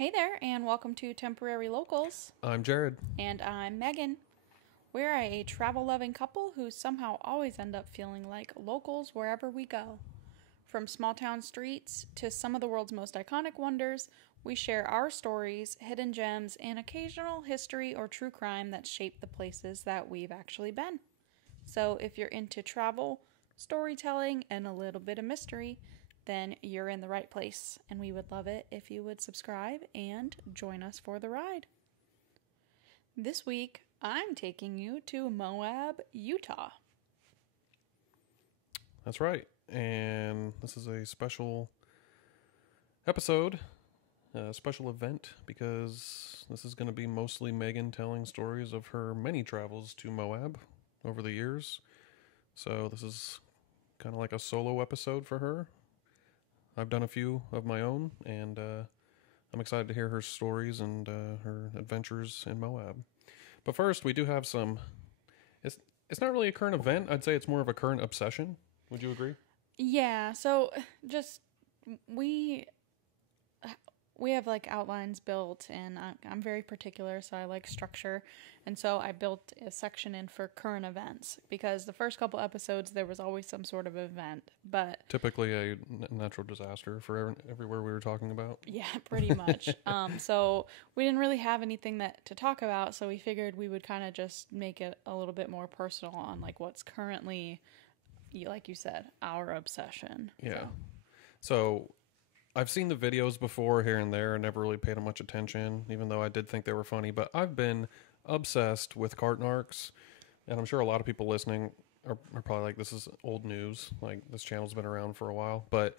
Hey there, and welcome to Temporary Locals. I'm Jared. And I'm Megan. We're a travel loving couple who somehow always end up feeling like locals wherever we go. From small town streets to some of the world's most iconic wonders, we share our stories, hidden gems, and occasional history or true crime that shape the places that we've actually been. So if you're into travel, storytelling, and a little bit of mystery, then you're in the right place, and we would love it if you would subscribe and join us for the ride. This week, I'm taking you to Moab, Utah. That's right. And this is a special episode, a special event, because this is going to be mostly Megan telling stories of her many travels to Moab over the years. So this is kind of like a solo episode for her. I've done a few of my own, and I'm excited to hear her stories and her adventures in Moab. But first, we do have some... It's not really a current event. I'd say it's more of a current obsession. Would you agree? Yeah, so just we have like outlines built, and I'm very particular, so I like structure. And so I built a section in for current events because the first couple episodes there was always some sort of event, but Typically a natural disaster for everywhere we were talking about. yeah, pretty much. So we didn't really have anything to talk about, so we figured we would kind of just make it a little bit more personal on like what's currently, like you said, our obsession. Yeah. So I've seen the videos before here and there and never really paid much attention, even though I did think they were funny. But I've been obsessed with cart narcs, and I'm sure a lot of people listening are probably like, this is old news. Like, this channel's been around for a while. But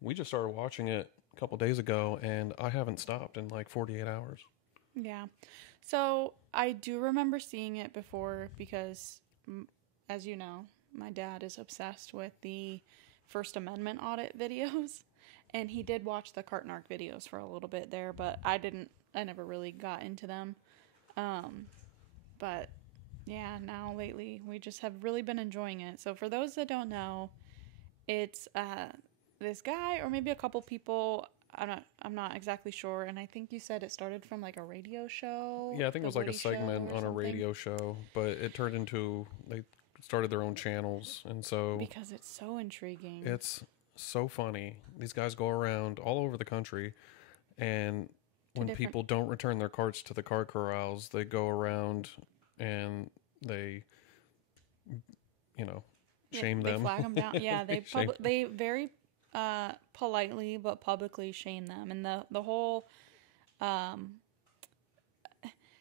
we just started watching it a couple days ago, and I haven't stopped in like 48 hours. Yeah. So I do remember seeing it before because, as you know, my dad is obsessed with the First Amendment audit videos. And he did watch the cart narc videos for a little bit there, but I never really got into them. But yeah, now lately we just have really been enjoying it. So for those that don't know, it's this guy or maybe a couple people. I'm not exactly sure. And I think you said it started from like a radio show. Yeah, I think it was like a segment on a radio show, but it turned into, they started their own channels. And so because it's so intriguing. It's so funny. These guys go around all over the country, and when people don't return their carts to the cart corrals, they go around and they, shame them. They flag them down. Yeah, they very politely but publicly shame them, and the whole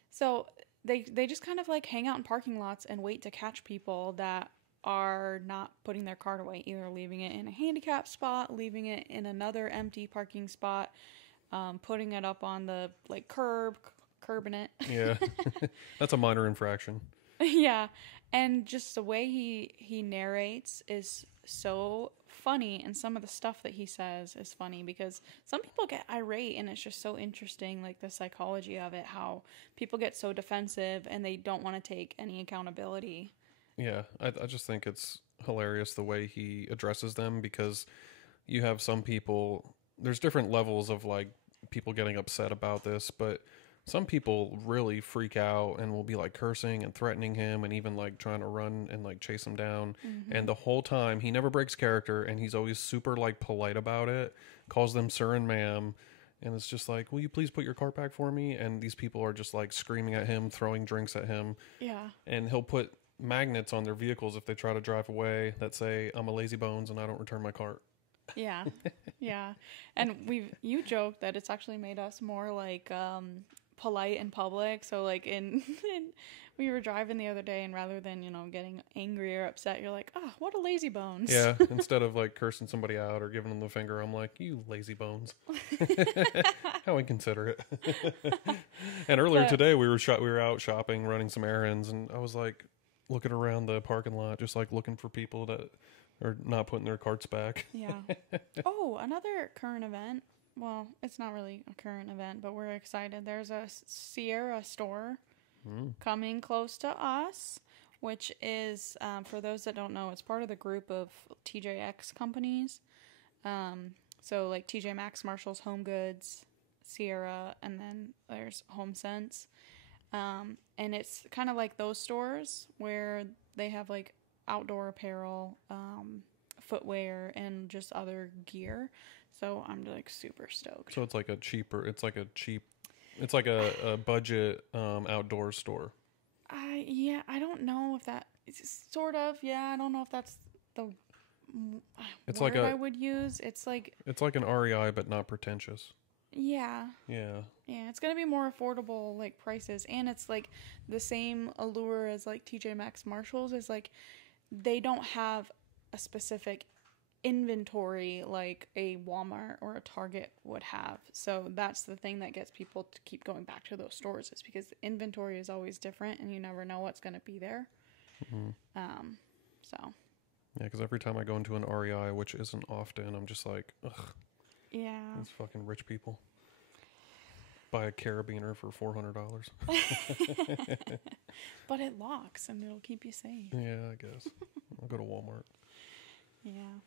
so they just kind of like hang out in parking lots and wait to catch people that are not putting their cart away, either leaving it in a handicap spot, leaving it in another empty parking spot, putting it up on the like curbing it. Yeah, that's a minor infraction. Yeah, and just the way he narrates is so funny, and some of the stuff that he says is funny because some people get irate, and it's just so interesting, like the psychology of it, how people get so defensive and they don't want to take any accountability. Yeah, I just think it's hilarious the way he addresses them, because you have some people, there's different levels of like people getting upset about this, but some people really freak out and will be like cursing and threatening him and even like trying to run and like chase him down. Mm-hmm. And the whole time he never breaks character, and he's always super like polite about it, calls them sir and ma'am. And it's just like, will you please put your cart back for me? And these people are just like screaming at him, throwing drinks at him. Yeah. And he'll put magnets on their vehicles if they try to drive away that say, I'm a lazy bones and I don't return my cart. Yeah. Yeah. And you joked that it's actually made us more like polite in public. So like we were driving the other day, and rather than, getting angry or upset, you're like, oh, what a lazy bones. Yeah. Instead of like cursing somebody out or giving them the finger, I'm like, you lazy bones. How inconsiderate. And earlier today we were out shopping, running some errands, and I was like looking around the parking lot, just like looking for people that are not putting their carts back. Yeah. Oh, another current event. Well, it's not really a current event, but we're excited. There's a Sierra store coming close to us, which is, for those that don't know, it's part of the group of TJX companies. So like TJ Maxx, Marshalls, Home Goods, Sierra, and then there's HomeSense. And it's kind of like those stores where they have like outdoor apparel, footwear, and just other gear. So I'm like super stoked. So it's like a budget outdoor store. I don't know if that it's sort of, I don't know if that's the It's word like I would use. It's like an REI but not pretentious. Yeah, it's gonna be more affordable like prices, and it's like the same allure as like TJ Maxx, Marshalls. Is like they don't have a specific inventory like a Walmart or a Target would have. So that's the thing that gets people to keep going back to those stores, is because the inventory is always different and you never know what's going to be there. So yeah, because every time I go into an REI, which isn't often, I'm just like, ugh, these fucking rich people buy a carabiner for $400. But it locks and it'll keep you safe. Yeah, I guess I'll go to Walmart. Yeah.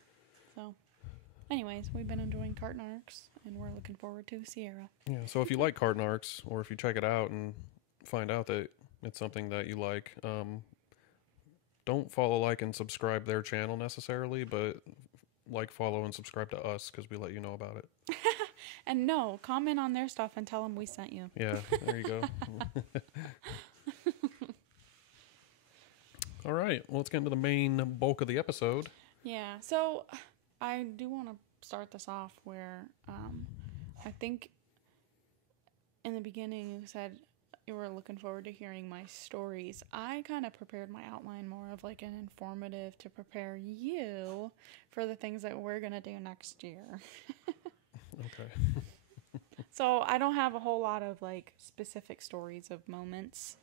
So, anyways, we've been enjoying Carton Arcs, and we're looking forward to Sierra. Yeah, so if you like Carton Arcs, or if you check it out and find out that it's something that you like, don't follow, like, and subscribe their channel necessarily, but like, follow, and subscribe to us, because we let you know about it. And no, comment on their stuff and tell them we sent you. Yeah, there you go. All right, well, let's get into the main bulk of the episode. Yeah, so I do want to start this off where I think in the beginning you said you were looking forward to hearing my stories. I kind of prepared my outline more of like an informative to prepare you for the things that we're going to do next year. Okay. So I don't have a whole lot of like specific stories of moments,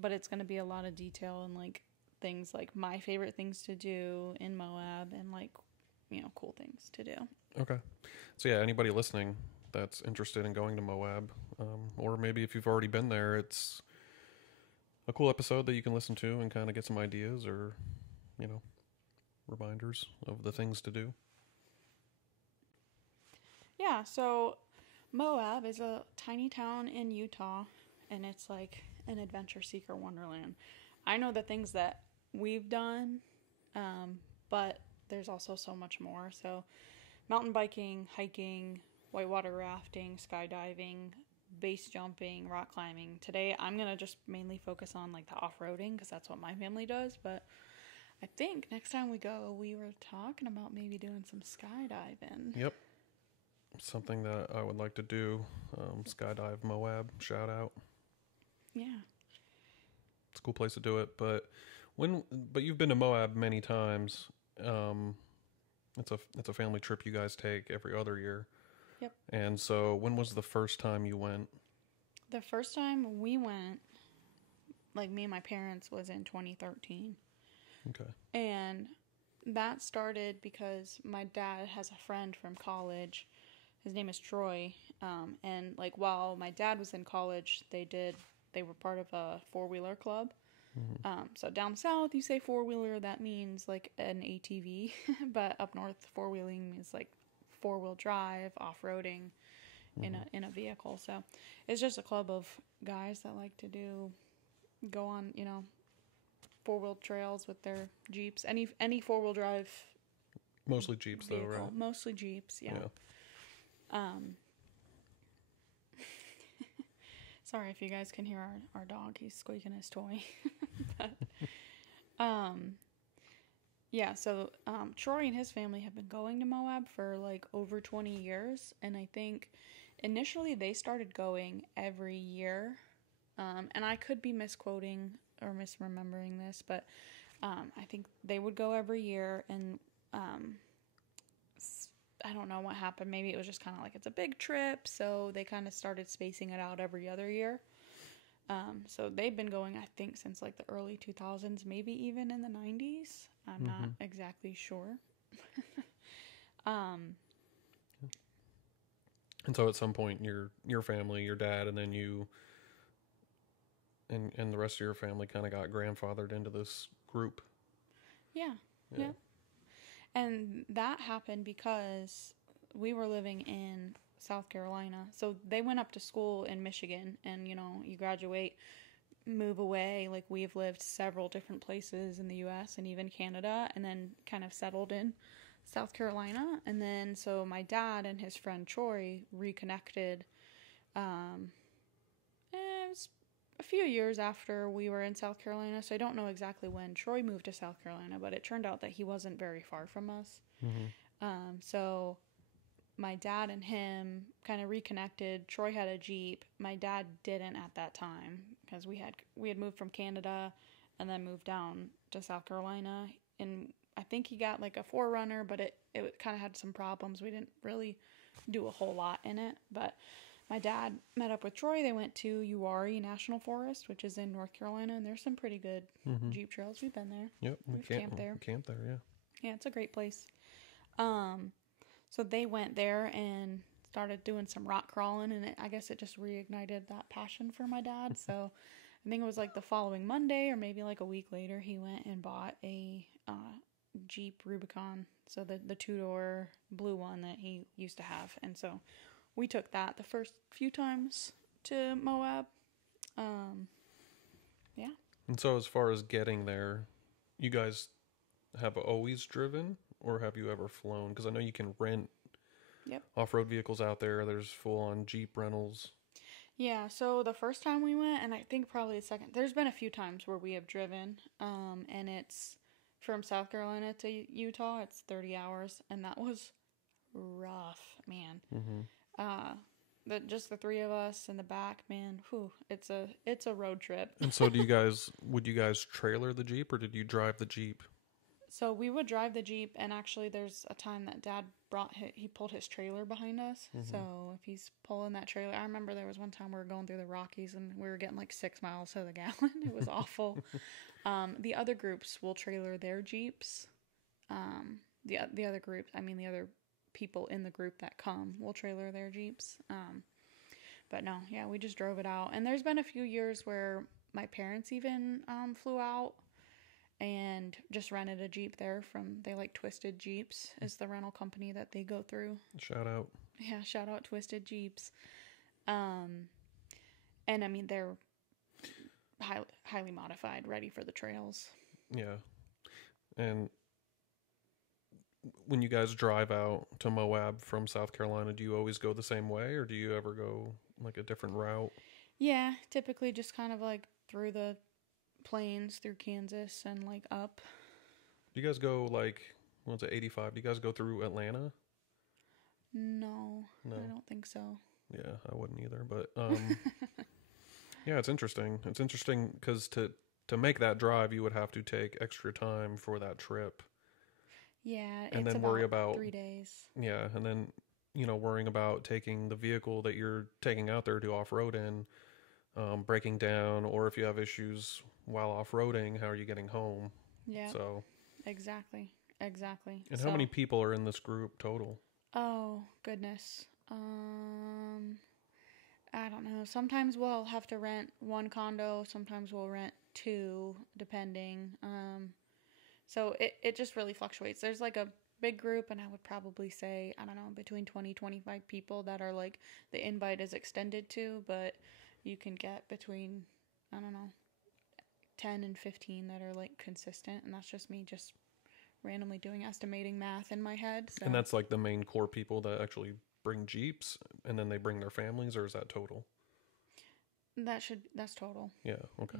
but it's going to be a lot of detail and like things like my favorite things to do in Moab and like, cool things to do. Okay. So yeah, anybody listening that's interested in going to Moab, or maybe if you've already been there, it's a cool episode that you can listen to and kind of get some ideas or, reminders of the things to do. Yeah, so Moab is a tiny town in Utah, and it's like an adventure seeker wonderland. I know the things that we've done, but there's also so much more. So mountain biking, hiking, whitewater rafting, skydiving, base jumping, rock climbing. Today I'm going to just mainly focus on like the off-roading because that's what my family does, but I think next time we go, we were talking about maybe doing some skydiving. Yep. Something that I would like to do. Skydive Moab, shout out. Yeah. It's a cool place to do it, but you've been to Moab many times. It's a family trip you guys take every other year. Yep. And so when was the first time you went? The first time we went, like me and my parents, was in 2013. Okay. And that started because my dad has a friend from college. His name is Troy. And like while my dad was in college, they were part of a four-wheeler club. Mm-hmm. So down south, you say four-wheeler, that means like an ATV. But up north, four-wheeling is like four-wheel drive, off-roading in a vehicle. So it's just a club of guys that like to go on, four-wheel trails with their Jeeps. Any four-wheel drive. Mostly Jeeps vehicle. though, right? Mostly Jeeps, yeah. Sorry if you guys can hear our dog. He's squeaking his toy. So Troy and his family have been going to Moab for like over 20 years. And I think initially they started going every year. And I could be misquoting or misremembering this, but I think they would go every year. And I don't know what happened. Maybe it was just kind of like it's a big trip, so they kind of started spacing it out every other year. So they've been going, I think, since like the early 2000s, maybe even in the 90s. I'm not exactly sure. And so at some point, your family, your dad, and then you and the rest of your family kind of got grandfathered into this group. Yeah. And that happened because we were living in South Carolina. So they went up to school in Michigan, and you know, you graduate, move away. Like we've lived several different places in the US and even Canada, and then kind of settled in South Carolina. And then so my dad and his friend Troy reconnected. It was a few years after we were in South Carolina, so I don't know exactly when Troy moved to South Carolina, but it turned out that he wasn't very far from us. So my dad and him kind of reconnected. Troy had a Jeep. My dad didn't at that time because we had moved from Canada and then moved down to South Carolina. And I think he got like a 4Runner, but it kind of had some problems. We didn't really do a whole lot in it. But my dad met up with Troy. They went to Uwharrie National Forest, which is in North Carolina, and there's some pretty good Jeep trails. We've been there. Yep, we've camped there. Camped there, yeah. Yeah, it's a great place. So they went there and started doing some rock crawling, and I guess it just reignited that passion for my dad. So I think it was like the following Monday or maybe like a week later, he went and bought a Jeep Rubicon. So the two-door blue one that he used to have. And so we took that the first few times to Moab. Yeah. And so as far as getting there, you guys have always driven, or have you ever flown? Because I know you can rent off-road vehicles out there. There's full-on Jeep rentals. Yeah, so the first time we went, and I think probably the second, there's been a few times where we have driven, and it's from South Carolina to Utah. It's 30 hours, and that was rough, man. Just the three of us in the back, man. Whew, it's a road trip. And so would you guys trailer the Jeep, or did you drive the Jeep? So we would drive the Jeep, and actually there's a time that Dad he pulled his trailer behind us. So if he's pulling that trailer, I remember there was one time we were going through the Rockies and we were getting like 6 miles to the gallon. It was awful. The other groups will trailer their Jeeps. The other group, I mean the other people in the group that come will trailer their Jeeps. But no, yeah, we just drove it out. And there's been a few years where my parents even flew out and just rented a Jeep there they like Twisted Jeeps is the rental company that they go through. Shout out. Yeah, shout out Twisted Jeeps. And I mean, they're highly modified, ready for the trails. Yeah. And when you guys drive out to Moab from South Carolina, do you always go the same way, or do you ever go like a different route? Yeah, typically just kind of like through the plains, through Kansas, and like up. Do you guys go like, what's it, 85? Do you guys go through Atlanta? No, I don't think so. Yeah, I wouldn't either. But yeah, it's interesting. It's interesting because to make that drive, you would have to take extra time for that trip. Yeah, and it's then worry about 3 days. Yeah, and then worrying about taking the vehicle that you're taking out there to off-road in, breaking down, or if you have issues while off-roading, how are you getting home? Yeah. So exactly. And how many people are in this group total? Oh goodness. I don't know. Sometimes we'll have to rent one condo. Sometimes we'll rent two, depending. So it just really fluctuates. There's like a big group, and I would probably say, I don't know, between 20-25 people that are like the invite is extended to, but you can get between, I don't know, 10 and 15 that are like consistent, and that's just me just randomly doing estimating math in my head. So. And that's like the main core people that actually bring Jeeps, and then they bring their families, or is that total? That's total. Yeah, okay.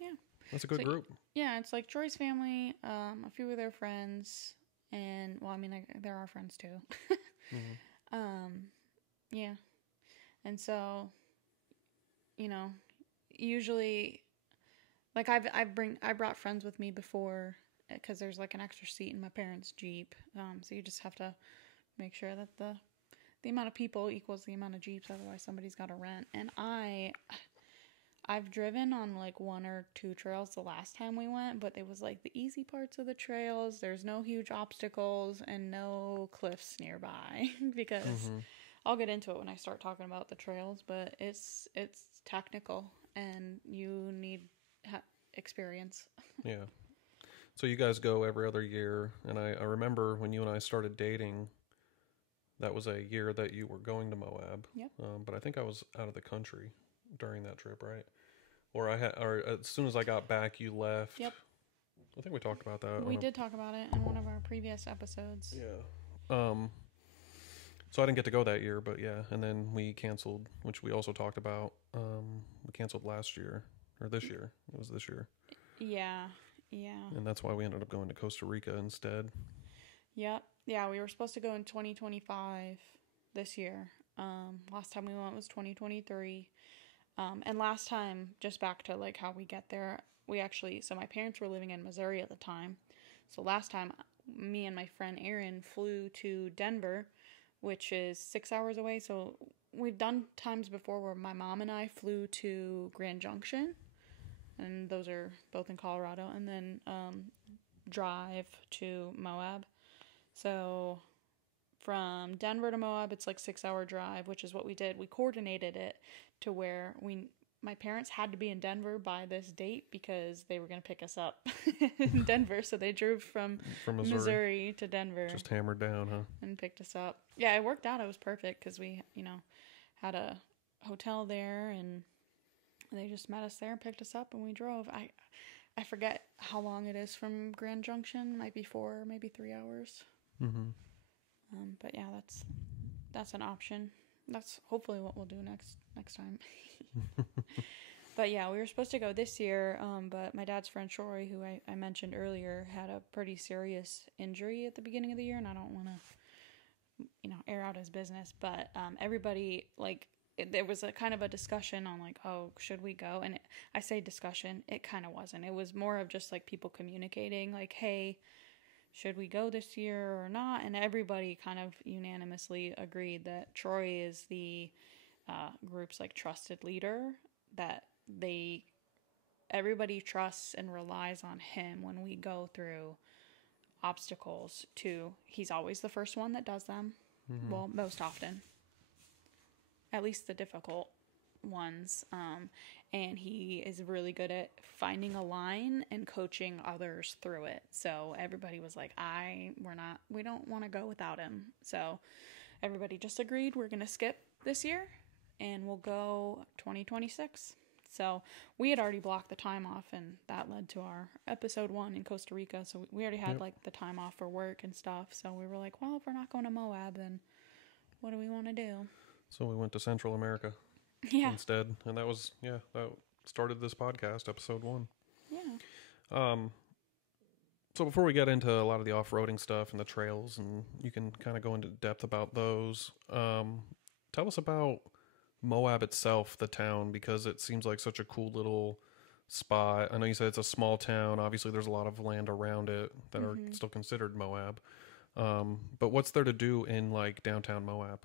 Yeah. That's a good group. Yeah, it's like Troy's family, a few of their friends, and well, I mean, they're our friends too. Yeah. And so, usually, like I brought friends with me before, because there's like an extra seat in my parents' Jeep. So you just have to make sure that the amount of people equals the amount of Jeeps, otherwise somebody's got to rent. And I've driven on like 1 or 2 trails the last time we went, but it was like the easy parts of the trails. There's no huge obstacles and no cliffs nearby because I'll get into it when I start talking about the trails, but it's technical and you need experience. Yeah. So you guys go every other year, and I remember when you and I started dating, that was a year that you were going to Moab. Yep. But I think I was out of the country during that trip, right? Or as soon as I got back, you left. Yep. I think we talked about that. We did talk about it in one of our previous episodes. Yeah. So I didn't get to go that year, but yeah. And then we canceled, which we also talked about. We canceled last year, or this year. It was this year. Yeah. And that's why we ended up going to Costa Rica instead. Yep. Yeah, we were supposed to go in 2025 this year. Last time we went was 2023. And last time, just back to like how we get there, so my parents were living in Missouri at the time. So last time, me and my friend Erin flew to Denver, which is 6 hours away. So we've done times before where my mom and I flew to Grand Junction, and those are both in Colorado, and then drive to Moab. So from Denver to Moab, it's like 6 hour drive, which is what we did. We coordinated it to where my parents had to be in Denver by this date because they were going to pick us up in Denver. So they drove from Missouri to Denver. Just hammered down, huh? And picked us up. Yeah, it worked out. It was perfect because we, had a hotel there, and they just met us there and picked us up, and we drove. I forget how long it is from Grand Junction. Might be 4, maybe 3 hours. Mm-hmm. But yeah, that's an option. That's hopefully what we'll do next time. But yeah, we were supposed to go this year, but my dad's friend Troy, who I mentioned earlier, had a pretty serious injury at the beginning of the year, and I don't want to, air out his business, but everybody, there was a kind of a discussion on oh, should we go? And I say discussion, it kind of wasn't. It was more of just people communicating hey, should we go this year or not? And everybody kind of unanimously agreed that Troy is the group's trusted leader, that everybody trusts and relies on him when we go through obstacles. He's always the first one that does them. Mm-hmm. Well, most often, at least the difficult ones. And he is really good at finding a line and coaching others through it. So everybody was like, we don't want to go without him. So everybody just agreed we're going to skip this year and we'll go 2026. So we had already blocked the time off, and that led to our episode 1 in Costa Rica. So we already had the time off for work and stuff. So we were like, well, if we're not going to Moab, then what do we want to do? So we went to Central America. Yeah. Instead. And that started this podcast, episode 1. Yeah. So before we get into a lot of the off-roading stuff and the trails, and you can kind of go into depth about those, tell us about Moab itself, the town, because it seems like such a cool little spot. I know you said it's a small town. Obviously, there's a lot of land around it that are still considered Moab. But what's there to do in downtown Moab?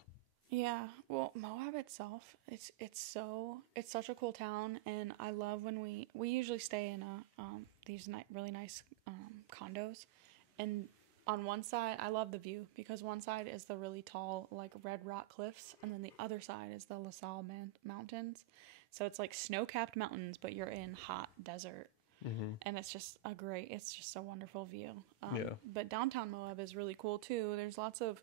Yeah, well, Moab itself, it's such a cool town, and I love when we usually stay in these really nice condos, and on one side, I love the view because one side is the really tall red rock cliffs, and then the other side is the La Salle Mountains, so it's snow-capped mountains, but you're in hot desert, and it's just a wonderful view. But downtown Moab is really cool too. There's lots of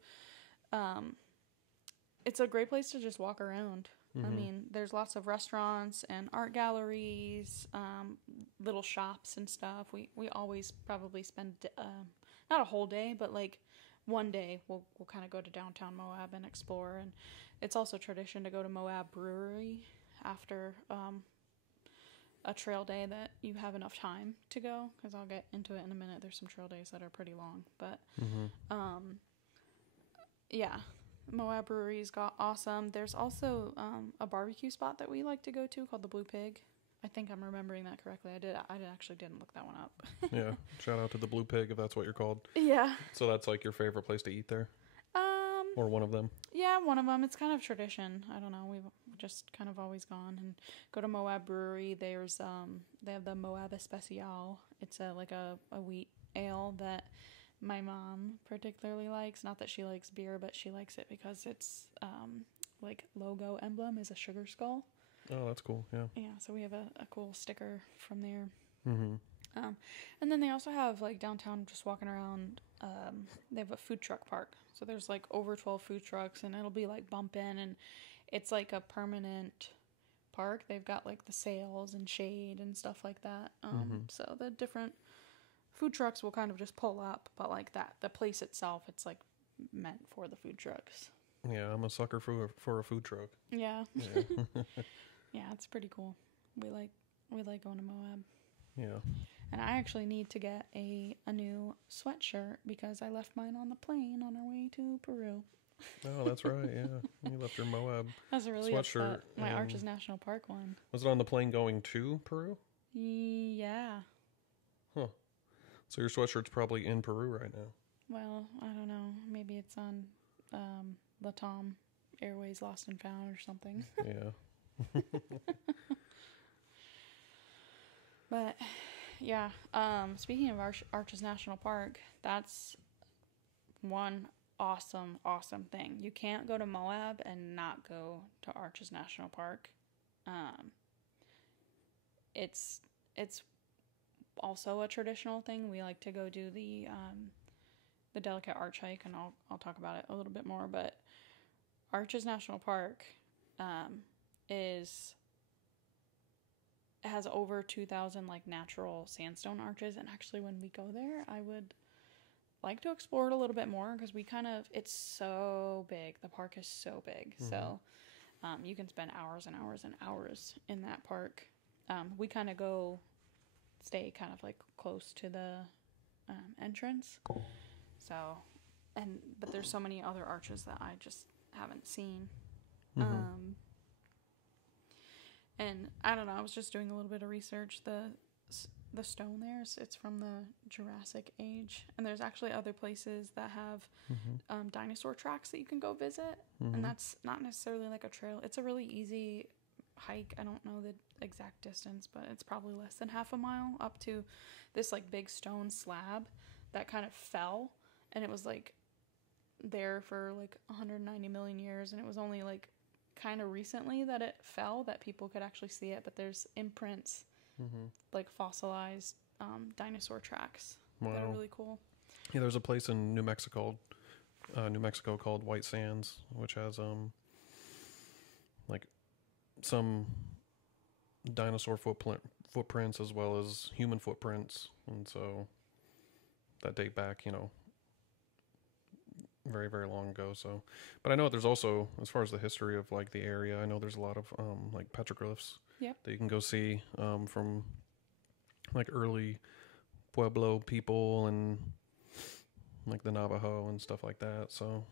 it's a great place to just walk around. I mean, there's lots of restaurants and art galleries, little shops and stuff. We always probably spend not a whole day, but one day we'll kind of go to downtown Moab and explore. And it's also tradition to go to Moab Brewery after a trail day that you have enough time to go, because I'll get into it in a minute. There's some trail days that are pretty long, but yeah. Moab Brewery's got awesome. There's also a barbecue spot that we like to go to called the Blue Pig. I think I'm remembering that correctly. I actually didn't look that one up. Yeah, shout out to the Blue Pig if that's what you're called. Yeah. So that's your favorite place to eat there? Or one of them? Yeah, one of them. It's kind of tradition. I don't know. We've just kind of always gone and go to Moab Brewery. There's they have the Moab Especial. It's a wheat ale that my mom particularly likes. Not that she likes beer, but she likes it because its logo emblem is a sugar skull. Oh, that's cool. Yeah. Yeah, so we have a cool sticker from there. Mm-hmm. And then they also have downtown, just walking around, they have a food truck park. So there's like over 12 food trucks, and it'll be like bump in, and it's like a permanent park. They've got like the sails and shade and stuff like that. So the different food trucks will kind of just pull up, but like that, the place itself, it's like meant for the food trucks. Yeah, I'm a sucker for a food truck. Yeah. Yeah. Yeah, it's pretty cool. We like going to Moab. Yeah. And I actually need to get a new sweatshirt because I left mine on the plane on our way to Peru. Oh, that's right. Yeah, you left your Moab I was really sweatshirt. upset. My Arches National Park one. Was it on the plane going to Peru? Yeah. Huh. So your sweatshirt's probably in Peru right now. Well, I don't know. Maybe it's on Latam Airways Lost and Found or something. Yeah. But yeah, speaking of Arches National Park, that's one awesome thing. You can't go to Moab and not go to Arches National Park. It's also a traditional thing. We like to go do the Delicate Arch hike, and I'll talk about it a little bit more. But Arches National Park has over 2,000 like natural sandstone arches, and actually when we go there, I would like to explore it a little bit more because it's so big. The park is so big. So you can spend hours and hours and hours in that park. We kind of stay kind of like close to the entrance. So, but there's so many other arches that I just haven't seen. And I don't know, I was just doing a little bit of research. The stone there, it's from the Jurassic Age. And there's actually other places that have dinosaur tracks that you can go visit. And that's not necessarily like a trail. It's a really easy hike. I don't know the exact distance, but it's probably less than half a mile up to this like big stone slab that kind of fell. And it was like there for like 190 million years. And it was only like kind of recently that it fell, that people could actually see it. But there's imprints, like fossilized dinosaur tracks. Wow. That are really cool. Yeah, there's a place in New Mexico called White Sands, which has like some dinosaur footprints as well as human footprints, and so that date back, very, very long ago. So, but I know there's also, as far as the history of like the area, I know there's a lot of like petroglyphs that you can go see from like early Pueblo people and like the Navajo and stuff like that. So,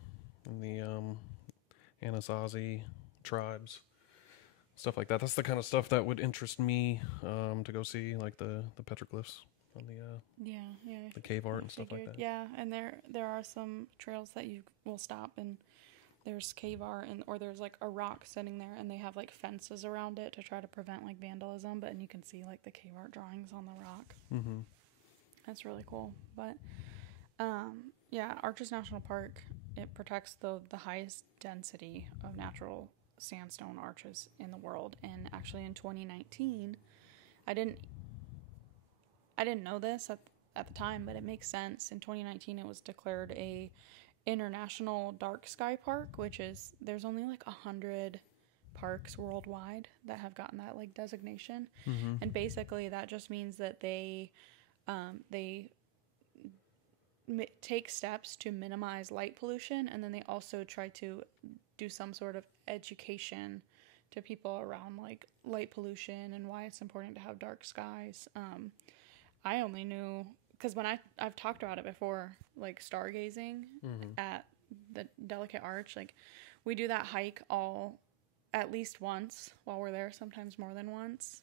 and the Anasazi tribes, stuff like that. That's the kind of stuff that would interest me to go see, like the petroglyphs on the cave art and stuff like that. Yeah, and there are some trails that you will stop, and there's cave art, or there's like a rock sitting there, and they have like fences around it to try to prevent like vandalism. And you can see like the cave art drawings on the rock. That's really cool. But yeah, Arches National Park, it protects the highest density of natural sandstone arches in the world. And actually in 2019, I didn't know this at the time, but it makes sense. In 2019, it was declared a international dark sky park, which is, there's only like 100 parks worldwide that have gotten that like designation. And basically that just means that they take steps to minimize light pollution, and then they also try to do some sort of education to people around like light pollution and why it's important to have dark skies. I only knew because when I've talked about it before, like stargazing at the Delicate Arch, like we do that hike at least once while we're there, sometimes more than once.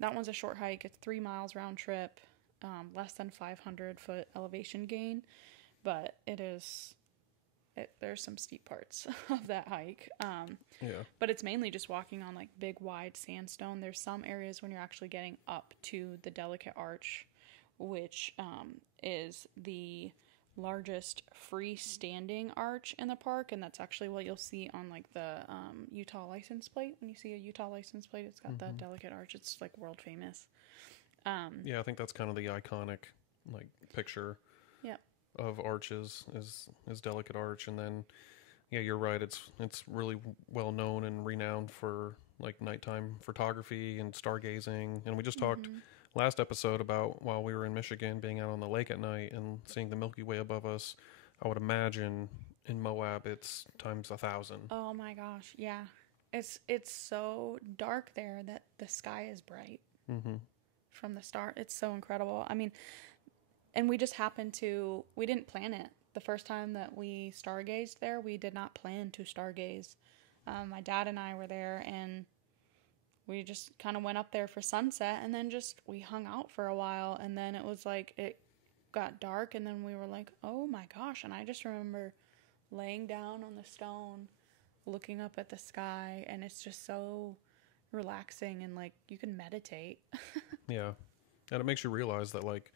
That one's a short hike. It's 3 miles round trip, less than 500 foot elevation gain, but there's some steep parts of that hike. But it's mainly just walking on like big wide sandstone. There's some areas when you're actually getting up to the Delicate Arch, which is the largest freestanding arch in the park, and that's actually what you'll see on like the Utah license plate. When you see a Utah license plate, it's got the Delicate Arch. It's like world famous. I think that's kind of the iconic like picture. Yep. of arches is Delicate Arch, and then yeah, you're right. It's really well known and renowned for like nighttime photography and stargazing. And we just talked last episode about while we were in Michigan, being out on the lake at night and seeing the Milky Way above us. I would imagine in Moab it's times 1,000. Oh my gosh, yeah. It's so dark there that the sky is bright from the start. It's so incredible. I mean, and we just happened to, we didn't plan it. The first time that we stargazed there, we did not plan to stargaze. My dad and I were there, and we just kind of went up there for sunset, and then just we hung out for a while, and then it was like it got dark, and then we were like, oh my gosh. And I just remember laying down on the stone looking up at the sky, and it's just so relaxing, and like you can meditate. Yeah. And it makes you realize that like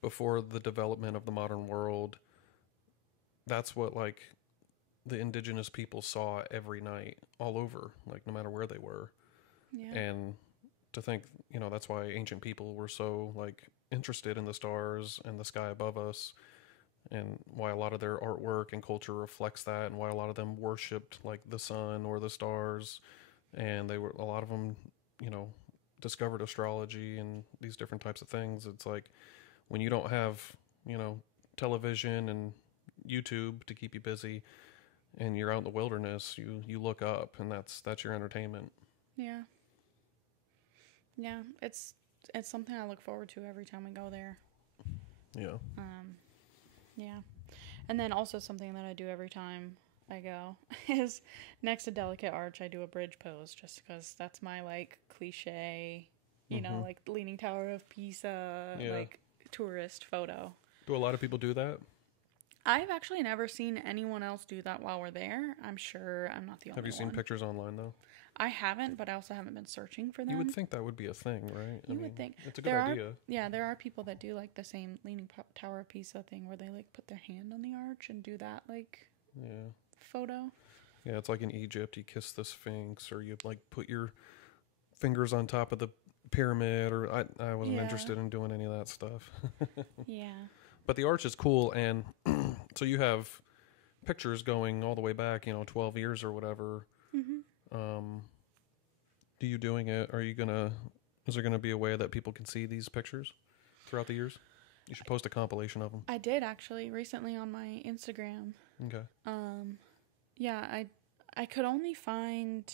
before the development of the modern world, that's what like the indigenous people saw every night all over, like no matter where they were. Yeah. And to think, that's why ancient people were so like interested in the stars and the sky above us, and why a lot of their artwork and culture reflects that, and why a lot of them worshipped like the sun or the stars. And a lot of them, discovered astrology and these different types of things. It's like when you don't have, television and YouTube to keep you busy, and you're out in the wilderness, you look up, and that's your entertainment. Yeah. Yeah, it's something I look forward to every time we go there. Yeah. Yeah. And then also something that I do every time I go is next to Delicate Arch, I do a bridge pose, just because that's my like cliche, like Leaning Tower of Pisa, like tourist photo. Do a lot of people do that? I've actually never seen anyone else do that while we're there. I'm sure I'm not the only one. Have you seen pictures online though? I haven't, but I also haven't been searching for them. You would think that would be a thing, right? You would think. It's a good idea. There are people that do like the same Leaning Tower of Pisa thing where they like put their hand on the arch and do that like photo. Yeah, it's like in Egypt, you kiss the Sphinx, or you like put your fingers on top of the pyramid, or I wasn't interested in doing any of that stuff. Yeah. But the arch is cool, and so you have pictures going all the way back, 12 years or whatever. Do you doing it? Is there gonna be a way that people can see these pictures throughout the years? You should post a compilation of them. I did actually recently on my Instagram. Okay. Yeah, I could only find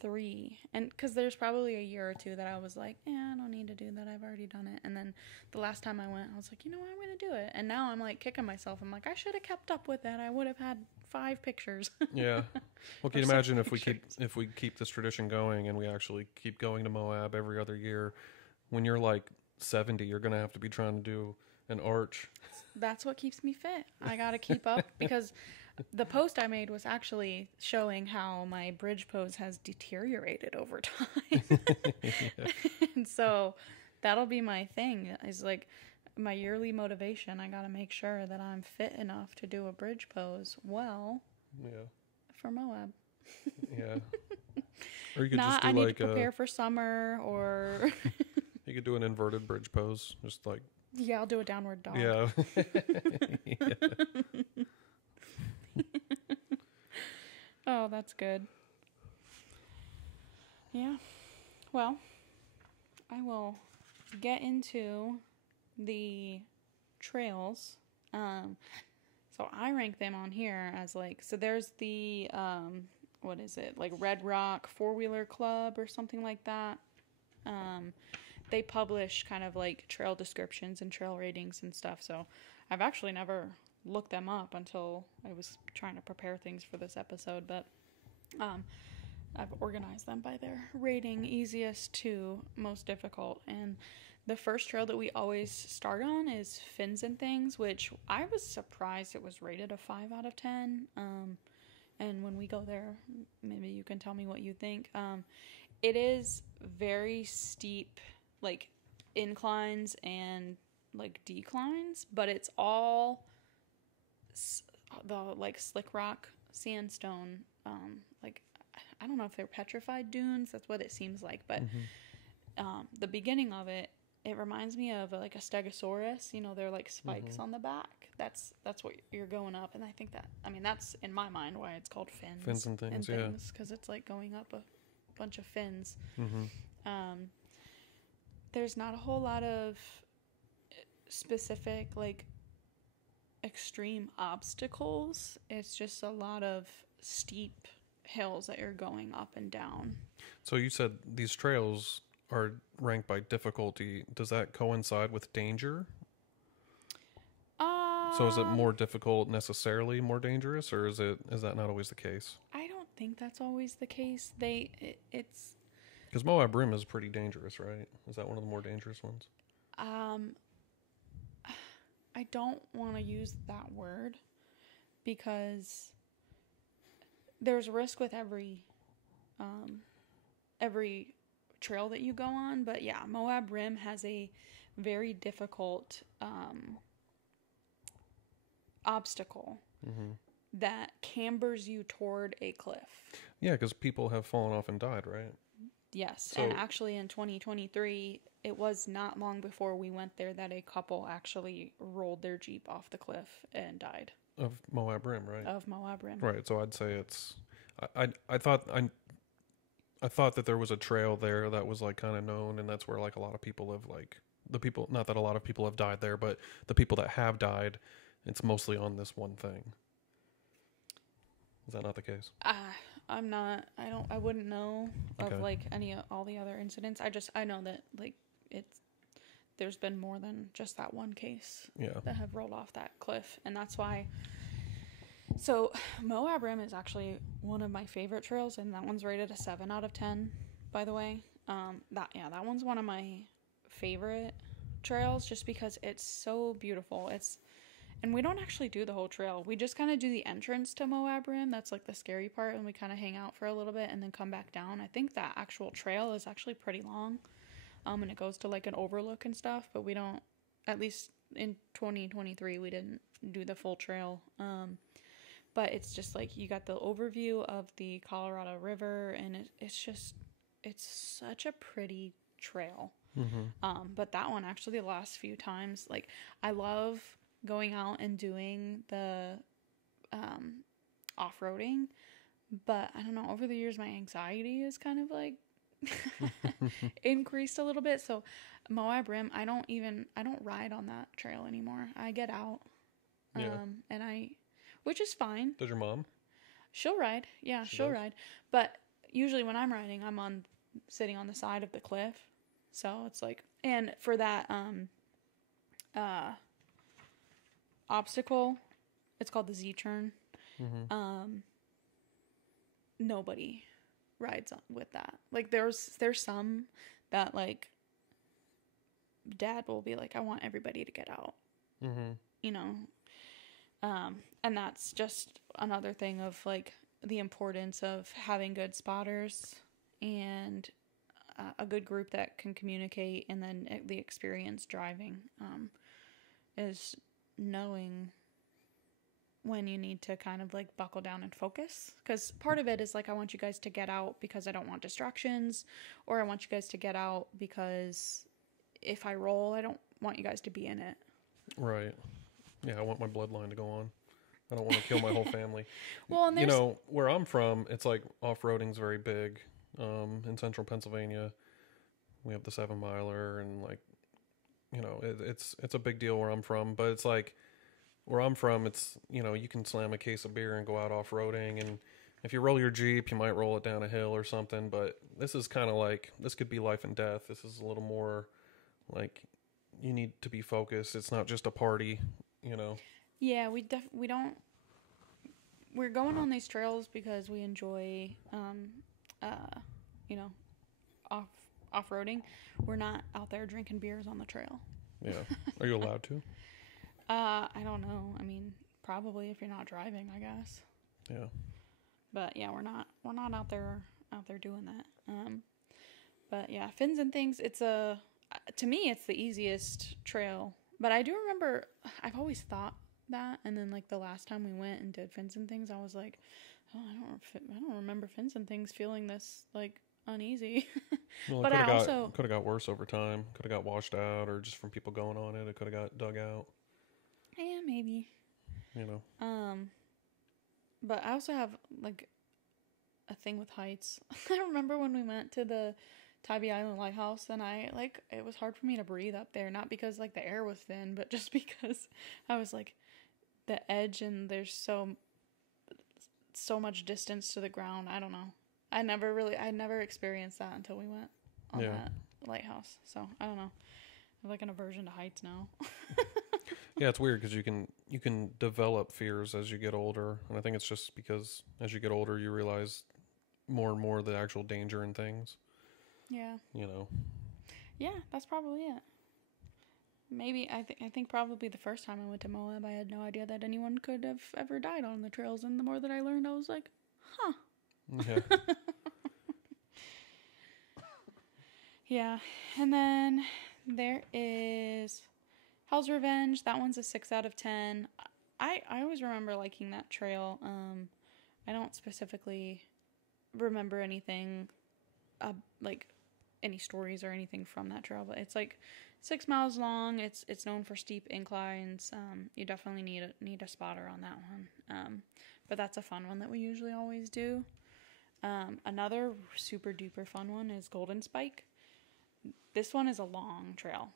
3, and because there's probably a year or two that I was like, I don't need to do that. I've already done it. And then the last time I went, I was like, I'm going to do it. And now I'm like kicking myself. I'm like, I should have kept up with that. I would have had 5 pictures. Yeah. Well, can you imagine if we keep this tradition going, and we actually keep going to Moab every other year? When you're like 70, you're going to have to be trying to do an arch. That's what keeps me fit. I got to keep up, because the post I made was actually showing how my bridge pose has deteriorated over time. And so that'll be my thing, is like my yearly motivation. I got to make sure that I'm fit enough to do a bridge pose for Moab. Yeah. Or you could just do I need to prepare for summer, or you could do an inverted bridge pose, just like I'll do a downward dog. Yeah. Oh, that's good. Yeah. Well, I will get into the trails. So I rank them on here as like, so there's the, what is it? Like Red Rock 4-Wheeler Club or something like that. They publish kind of like trail descriptions and trail ratings and stuff. So I've actually never looked them up until I was trying to prepare things for this episode, but I've organized them by their rating, easiest to most difficult. And the first trail that we always start on is Fins and Things, which I was surprised it was rated a 5 out of 10. And when we go there, maybe you can tell me what you think. It is very steep, like inclines and like declines, but it's all the like slick rock sandstone, like I don't know if they're petrified dunes, that's what it seems like, but the beginning of it it reminds me of like a stegosaurus. You know, they're like spikes on the back. That's what you're going up, and I think that's in my mind why it's called fins and things, yeah, because it's like going up a bunch of fins. Mm-hmm. There's not a whole lot of specific like extreme obstacles. It's just a lot of steep hills that you're going up and down. So you said these trails are ranked by difficulty. Does that coincide with danger? So is it more difficult necessarily more dangerous, or is that not always the case? I don't think that's always the case. It's because Moab Rim is pretty dangerous, right? Is that one of the more dangerous ones? I don't want to use that word because there's risk with every trail that you go on. But yeah, Moab Rim has a very difficult obstacle that cambers you toward a cliff. Yeah, because people have fallen off and died, right? Yes, and actually in 2023, it was not long before we went there that a couple actually rolled their Jeep off the cliff and died. Of Moab Rim, right? Of Moab Rim. Right, so I'd say it's... I thought that there was a trail there that was like kind of known, and that's where like a lot of people have like... Not that a lot of people have died there, but the people that have died, it's mostly on this one thing. Is that not the case? I wouldn't know of like all the other incidents. I know that like there's been more than just that one case that have rolled off that cliff. And that's why, so Moab Rim is actually one of my favorite trails, and that one's rated a 7 out of 10, by the way. That one's one of my favorite trails just because it's so beautiful. And we don't actually do the whole trail. We just kind of do the entrance to Moab Rim. That's like the scary part, and we kind of hang out for a little bit and then come back down. I think that actual trail is actually pretty long, and it goes to like an overlook and stuff, but we don't, at least in 2023, we didn't do the full trail. But it's just like you got the overview of the Colorado River, and it's such a pretty trail. But that one actually, the last few times, like I love going out and doing the off-roading, but I don't know, over the years my anxiety is kind of like increased a little bit. So Moab Rim, I don't ride on that trail anymore. I get out, which is fine. Does your mom? She'll ride. Yeah, she'll ride. But usually when I'm riding, I'm sitting on the side of the cliff. So it's like, and for that obstacle, it's called the Z-turn. Nobody rides with that. Like there's some that like dad will be like, I want everybody to get out. You know, and that's just another thing of like the importance of having good spotters and a good group that can communicate, and then the experience driving is knowing when you need to kind of like buckle down and focus, because part of it is like I want you guys to get out because I don't want distractions, or I want you guys to get out because if I roll, I don't want you guys to be in it. Right. Yeah, I want my bloodline to go on. I don't want to kill my whole family. Well, and you know, where I'm from, it's like off-roading's very big. In central Pennsylvania, we have the 7-miler, and like, you know, it's a big deal where I'm from. But it's like, where I'm from, it's, you know, you can slam a case of beer and go out off-roading, and if you roll your Jeep, you might roll it down a hill or something. But this is kind of like, this could be life and death. This is a little more like, you need to be focused. It's not just a party, you know. Yeah, we don't. We're going on these trails because we enjoy, you know, off-roading. We're not out there drinking beers on the trail. Yeah. Are you allowed to? I don't know. I mean, probably if you're not driving, I guess. Yeah. But yeah, we're not out there doing that. But yeah, Fins and Things, to me, it's the easiest trail. But I do remember, I've always thought that, and then like the last time we went and did Fins and Things, I was like, oh, I don't remember Fins and Things feeling this like uneasy. Well, it But I also, could have got worse over time. Could have got washed out, or just from people going on it, it could have got dug out. yeah, maybe. You know. But I also have like a thing with heights. I remember when we went to the Tybee Island Lighthouse, and it was hard for me to breathe up there, not because like the air was thin, but just because I was like the edge, and there's so much distance to the ground. I don't know. I never experienced that until we went on that lighthouse. So I don't know. I have like an aversion to heights now. Yeah, it's weird because you can develop fears as you get older, and I think it's just because as you get older you realize more and more the actual danger in things. Yeah. You know. Yeah, that's probably it. Maybe I think probably the first time I went to Moab, I had no idea that anyone could have ever died on the trails, and the more that I learned, I was like, huh. Yeah. Yeah, and then there is Hell's Revenge. That one's a 6 out of 10. I always remember liking that trail. I don't specifically remember anything, like any stories or anything from that trail, but it's like 6 miles long. It's known for steep inclines. You definitely need a spotter on that one. But that's a fun one that we usually always do. Another super duper fun one is Golden Spike. This one is a long trail.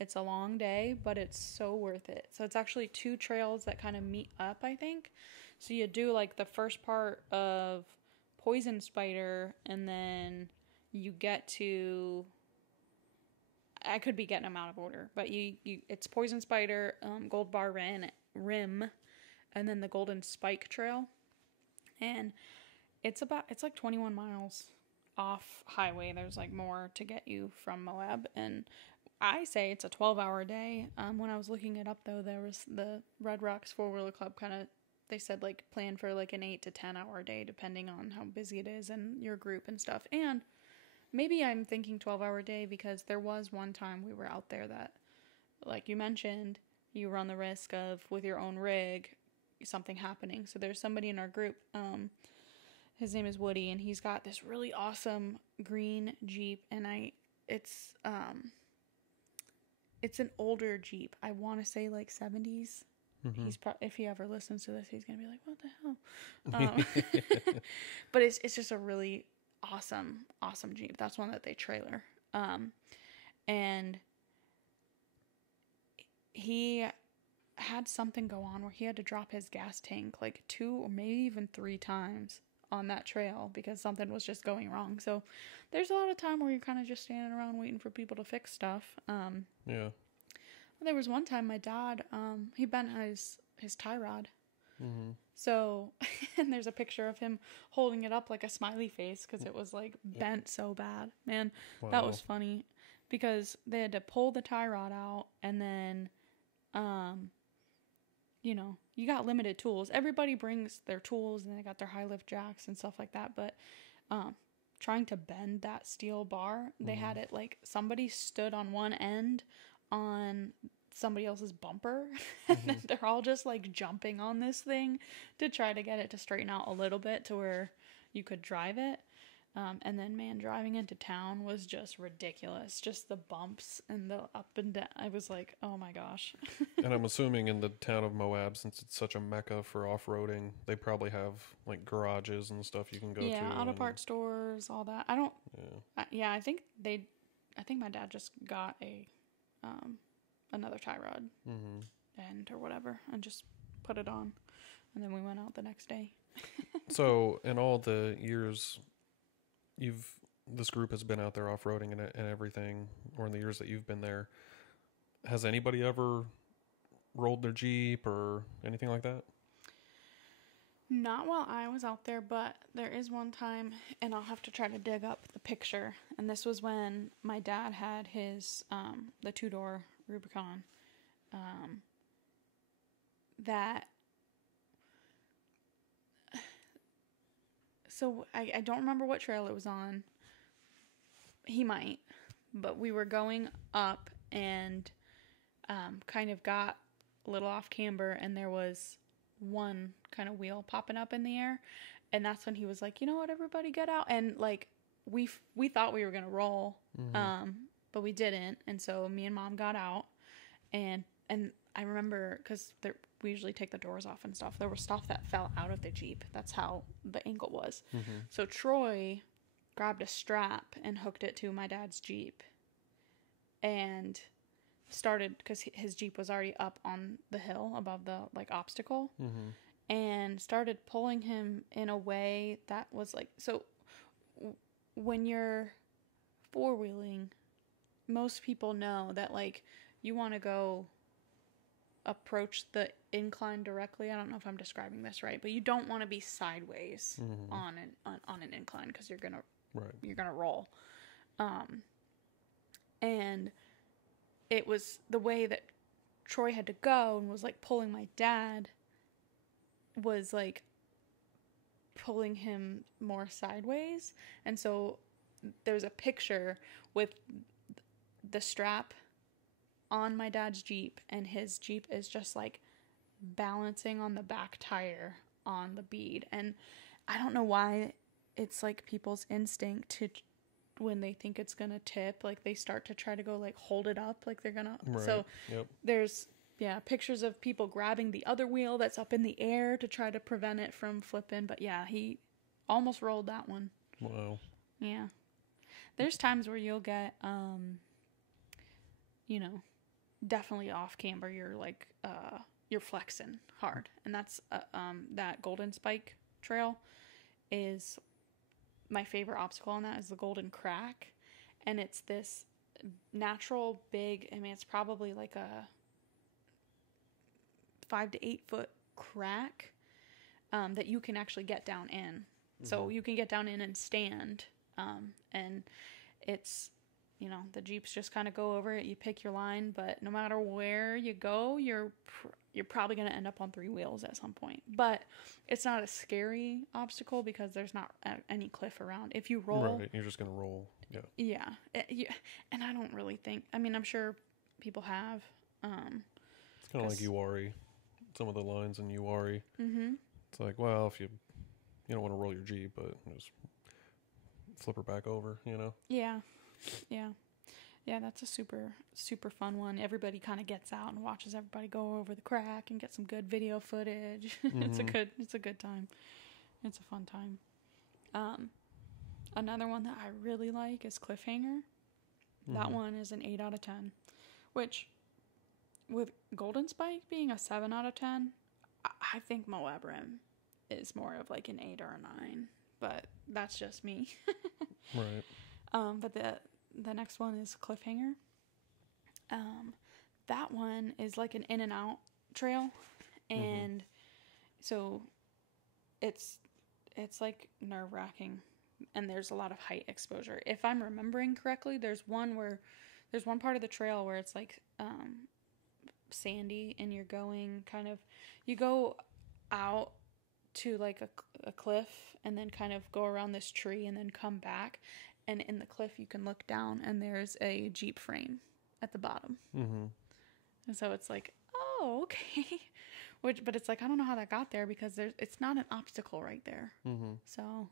It's a long day, but it's so worth it. So it's actually 2 trails that kind of meet up, I think. So you do like the first part of Poison Spider, and then you get to, I could be getting them out of order, but it's Poison Spider, Gold Bar Rim, and then the Golden Spike Trail. And it's like 21 miles off highway. There's like more to get you from Moab, and I say it's a 12-hour day. When I was looking it up though, there was the Red Rocks 4-Wheeler Club they said like plan for like an 8 to 10 hour day depending on how busy it is and your group and stuff. And maybe I'm thinking 12-hour day because there was one time we were out there that, like you mentioned, you run the risk of, with your own rig, something happening. So there's somebody in our group, his name is Woody, and he's got this really awesome green Jeep, and it's an older Jeep. I want to say like 70s. Mm-hmm. If he ever listens to this, he's gonna be like, "What the hell?" But it's just a really awesome Jeep. That's one that they trailer. And he had something go on where he had to drop his gas tank like 2 or maybe even 3 times on that trail because something was just going wrong. So there's a lot of time where you're kind of just standing around waiting for people to fix stuff. Yeah. There was one time my dad, he bent his tie rod. Mm-hmm. So, and there's a picture of him holding it up like a smiley face because it was like bent so bad. Man, wow. That was funny because they had to pull the tie rod out, and then, you got limited tools. Everybody brings their tools and they got their high lift jacks and stuff like that. But, trying to bend that steel bar, they had it like somebody stood on one end on somebody else's bumper, and then they're all just like jumping on this thing to try to get it to straighten out a little bit to where you could drive it. And then, man, driving into town was just ridiculous. Just the bumps and the up and down. I was like, oh my gosh. And I'm assuming in the town of Moab, since it's such a mecca for off-roading, they probably have like garages and stuff you can go to. Yeah, auto part stores, all that. I think my dad just got another tie rod end or whatever and just put it on. And then we went out the next day. So in all the years this group has been out there off-roading and everything, or in the years that you've been there, has anybody ever rolled their Jeep or anything like that? Not while I was out there, but there is one time, and I'll have to try to dig up the picture, and this was when my dad had his the 2-door Rubicon so I don't remember what trail it was on. He might, but we were going up and kind of got a little off camber, and there was one kind of wheel popping up in the air, and that's when he was like, you know what, everybody get out. And like we thought we were gonna roll, Mm-hmm. but we didn't, and so me and Mom got out, and I remember because we usually take the doors off and stuff. There was stuff that fell out of the Jeep. That's how the angle was. Mm-hmm. So Troy grabbed a strap and hooked it to my dad's Jeep, and started, because his Jeep was already up on the hill above the like obstacle, Mm-hmm. and started pulling him in a way that was like, so when you're four-wheeling, most people know that like you want to go approach the incline directly. I don't know if I'm describing this right, but you don't want to be sideways Mm-hmm. on an incline, because you're gonna Right. roll. And it was the way that Troy had to go and was like pulling my dad, was like pulling him more sideways. And so there's a picture with the strap on my dad's Jeep, and his Jeep is just like balancing on the back tire on the bead. And I don't know why it's like people's instinct to, when they think it's gonna tip, like they start to try to go like hold it up like they're gonna. Right. So Yep. there's pictures of people grabbing the other wheel that's up in the air to try to prevent it from flipping. But yeah, he almost rolled that one. Wow. Yeah. There's times where you'll get definitely off camber, you're like you're flexing hard. And that's that Golden Spike trail is my favorite obstacle on that, is the Golden Crack. And it's this natural big, I mean, it's probably like a 5 to 8 foot crack that you can actually get down in. Mm-hmm. So you can get down in and stand, and it's, the Jeeps just kind of go over it. You pick your line, but no matter where you go, you're probably going to end up on 3 wheels at some point. But it's not a scary obstacle because there's not any cliff around. If you roll, Right, you're just gonna roll. Yeah. Yeah. And I don't really think, I mean, I'm sure people have. It's kind of like Uwari. Some of the lines in Uwari. Mm-hmm. It's like, well, if you don't want to roll your Jeep, but just flip her back over, Yeah. Yeah, that's a super, super fun one. Everybody kind of gets out and watches everybody go over the crack and get some good video footage. Mm-hmm. It's a good time. It's a fun time. Another one that I really like is Cliffhanger. Mm-hmm. That one is an 8 out of 10, which with Golden Spike being a 7 out of 10, I think Moab Rim is more of like an 8 or a 9, but that's just me. Right. But the next one is Cliffhanger. That one is like an in and out trail, and so it's like nerve-wracking, and there's a lot of height exposure. If I'm remembering correctly, there's one part of the trail where it's like sandy, and you go out to like a cliff and then kind of go around this tree and then come back, and in the cliff you can look down and there's a Jeep frame at the bottom. Mm-hmm. And so it's like, oh, okay. But it's like, I don't know how that got there, because it's not an obstacle right there. Mm-hmm. So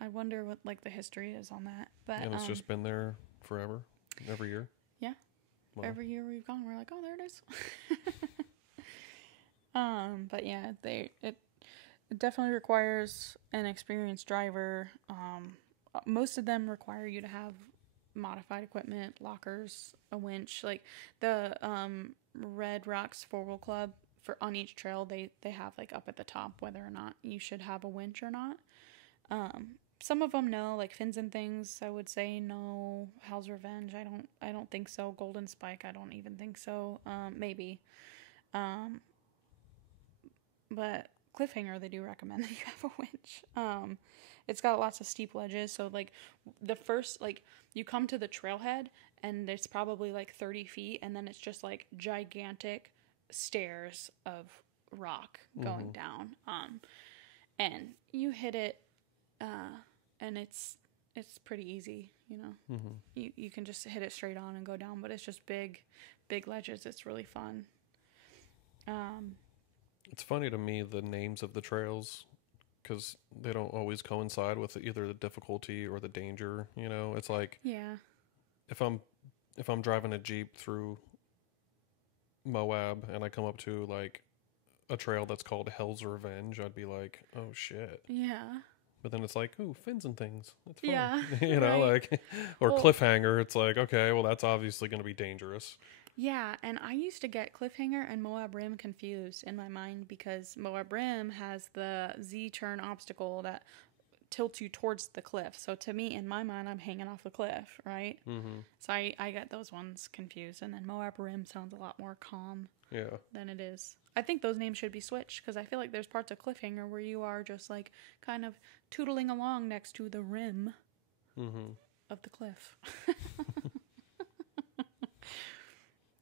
I wonder what like the history is on that. But and it's just been there forever, every year. Yeah. Wow. Every year we've gone, we're like, oh, there it is. But yeah, it definitely requires an experienced driver. Most of them require you to have modified equipment, lockers, a winch. Like the Red Rocks 4-Wheel Club, on each trail they have like up at the top whether or not you should have a winch or not. Some of them no, like Fins and Things, I would say no. Hell's Revenge, I don't think so. Golden Spike, I don't even think so. Maybe. But Cliffhanger, they do recommend that you have a winch. It's got lots of steep ledges, so like the first, like you come to the trailhead and there's probably like 30 feet, and then it's just like gigantic stairs of rock going down. And you hit it, and it's pretty easy, You can just hit it straight on and go down, but it's just big ledges. It's really fun. It's funny to me, the names of the trails because they don't always coincide with either the difficulty or the danger. You know, it's like if I'm driving a Jeep through Moab and I come up to like a trail that's called Hell's Revenge, I'd be like, oh shit. Yeah. But then it's like, ooh, fins and things. That's fun. Yeah. You know, like, or cliffhanger. It's like, okay, well, that's obviously going to be dangerous. Yeah, and I used to get Cliffhanger and Moab Rim confused in my mind because Moab Rim has the Z-turn obstacle that tilts you towards the cliff. So to me, in my mind, I'm hanging off the cliff, right? Mm-hmm. So I get those ones confused. And then Moab Rim sounds a lot more calm than it is. I think those names should be switched because I feel like there's parts of Cliffhanger where you are just like kind of tootling along next to the rim of the cliff.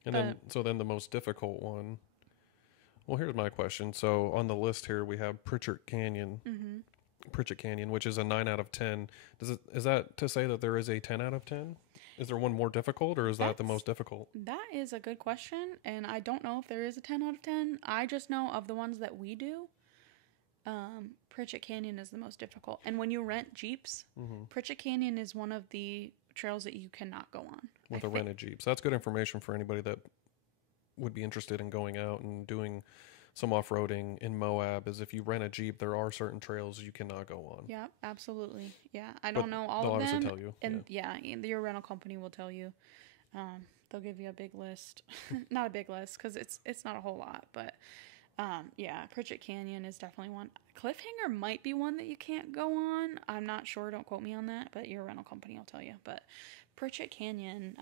And then the most difficult one. Well, here's my question. So on the list here, we have Pritchard Canyon. Mm-hmm. Pritchard Canyon, which is a 9 out of 10. Is that to say that there is a 10 out of 10? Is there one more difficult, or is that the most difficult? That is a good question, and I don't know if there is a 10 out of 10. I just know of the ones that we do, Pritchard Canyon is the most difficult. And when you rent Jeeps, Pritchard Canyon is one of the trails that you cannot go on. With a rented Jeep. So that's good information for anybody that would be interested in going out and doing some off-roading in Moab. Is if you rent a Jeep, there are certain trails you cannot go on. Yeah, absolutely. Yeah, I don't know all of them. They'll obviously tell you. And your rental company will tell you. They'll give you a big list. Not a big list because it's not a whole lot, but Pritchard Canyon is definitely one. Cliffhanger might be one that you can't go on. I'm not sure. Don't quote me on that, but your rental company will tell you. But Pritchard Canyon,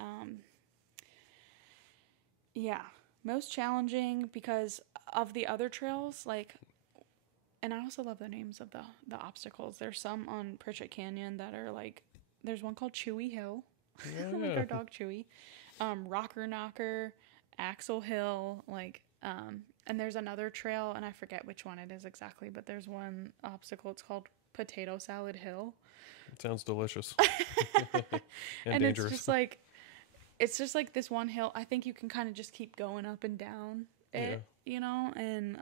most challenging because of the other trails, like, and I also love the names of the obstacles. There's some on Pritchard Canyon that are like, there's one called Chewy Hill, like our dog Chewy, Rocker Knocker, Axle Hill, like, and there's another trail, and I forget which one it is exactly, but there's one obstacle. It's called Potato Salad Hill. It sounds delicious. and dangerous. It's just like this one hill. I think you can kind of just keep going up and down it, you know? And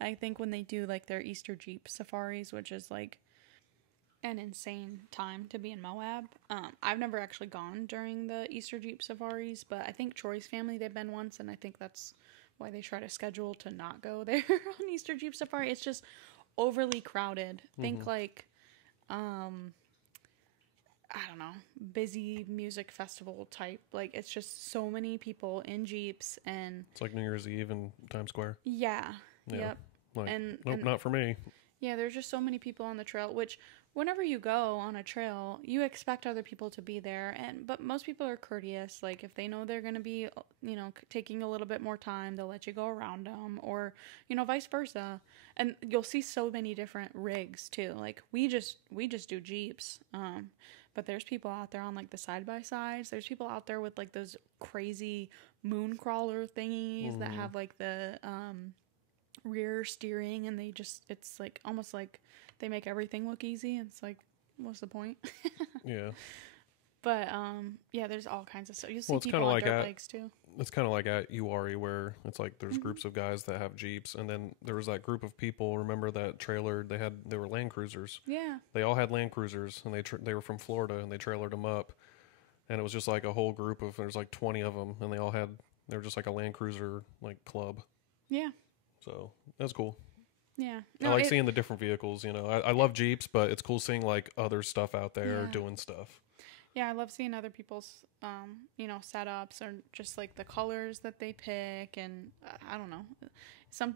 I think when they do like their Easter Jeep safaris, which is like an insane time to be in Moab. I've never actually gone during the Easter Jeep safaris, but I think Troy's family, they've been once, and I think that's why they try to schedule to not go there on Easter Jeep safari. It's just overly crowded. Think like, I don't know, busy music festival type. Like, it's just so many people in Jeeps, and it's like New Year's Eve in Times Square. Yep. Like, nope, not for me. Yeah, there's just so many people on the trail, which whenever you go on a trail, you expect other people to be there, but most people are courteous. Like, if they know they're going to be, you know, taking a little bit more time, they'll let you go around them, or, you know, vice versa. And you'll see so many different rigs too. Like, we just do Jeeps. But there's people out there on like the side-by-sides. There's people out there with like those crazy moon crawler thingies that have like the rear steering, and it's like almost like they make everything look easy. It's like, what's the point? Yeah. But there's all kinds of stuff. You'll see people on dirt bikes too. It's kind of like at UARI, where it's like there's groups of guys that have Jeeps, and then there was that group of people. Remember that trailer? They were Land Cruisers. Yeah. They all had Land Cruisers, and they were from Florida, and they trailered them up, and it was just like a whole group of, there's like 20 of them, and they were just like a Land Cruiser like club. Yeah. So that's cool. Yeah. No, I like seeing the different vehicles. You know, I love Jeeps, but it's cool seeing like other stuff out there doing stuff. Yeah, I love seeing other people's, setups, or just like the colors that they pick, and I don't know,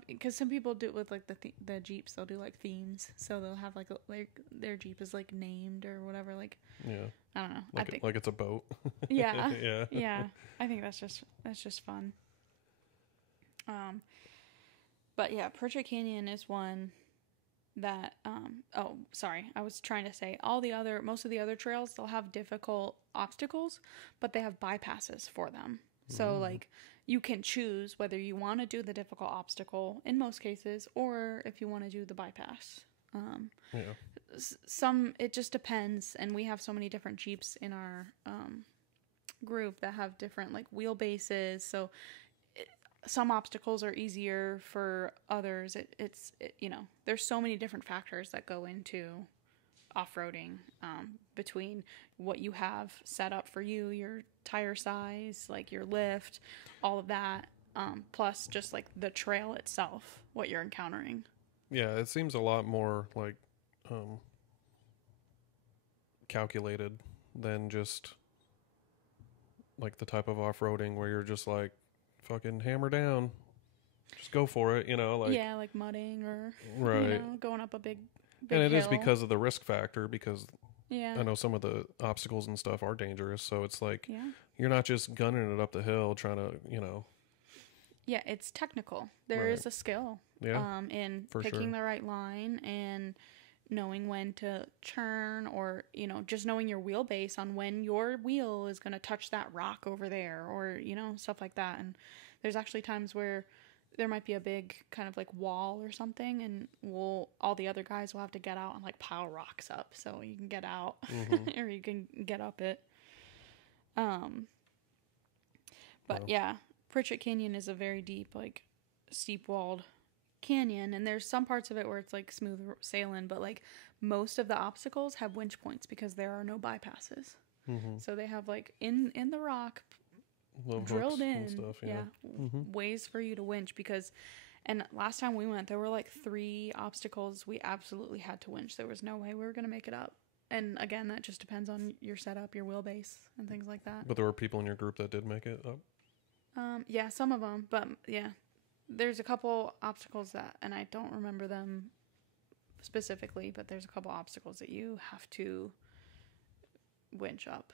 because some people do it with like the Jeeps. They'll do like themes, so they'll have like their Jeep is like named or whatever. Like, I don't know, like it's a boat. Yeah. I think that's just fun. But yeah, Pritchard Canyon is one that, I was trying to say most of the other trails, they'll have difficult obstacles, but they have bypasses for them. So like, you can choose whether you want to do the difficult obstacle in most cases, or if you want to do the bypass. It just depends. And we have so many different Jeeps in our, group that have different like wheelbases. So some obstacles are easier for others. There's so many different factors that go into off-roading, between what you have set up for you, your tire size, like your lift, all of that, plus just like the trail itself, what you're encountering. Yeah, it seems a lot more like calculated than just like the type of off-roading where you're just like fucking hammer down, just go for it, like like mudding or right, going up a big and it hill. is because of the risk factor, because I know some of the obstacles and stuff are dangerous, so it's like you're not just gunning it up the hill trying to it's technical. There is a skill in picking the right line and knowing when to turn, or just knowing your wheelbase on when your wheel is going to touch that rock over there, or stuff like that. And there's actually times where there might be a big kind of like wall or something, and all the other guys will have to get out and like pile rocks up so you can get out or you can get up it. Pritchett Canyon is a very deep, like steep walled canyon, and there's some parts of it where it's like smooth sailing, but like most of the obstacles have winch points because there are no bypasses. So they have like in the rock drilled in stuff, ways for you to winch, and last time we went there were like 3 obstacles we absolutely had to winch. There was no way we were going to make it up, and again, that just depends on your setup, your wheelbase, and things like that. But there were people in your group that did make it up? Some of them, but there's a couple obstacles that, and I don't remember them specifically, but there's a couple obstacles that you have to winch up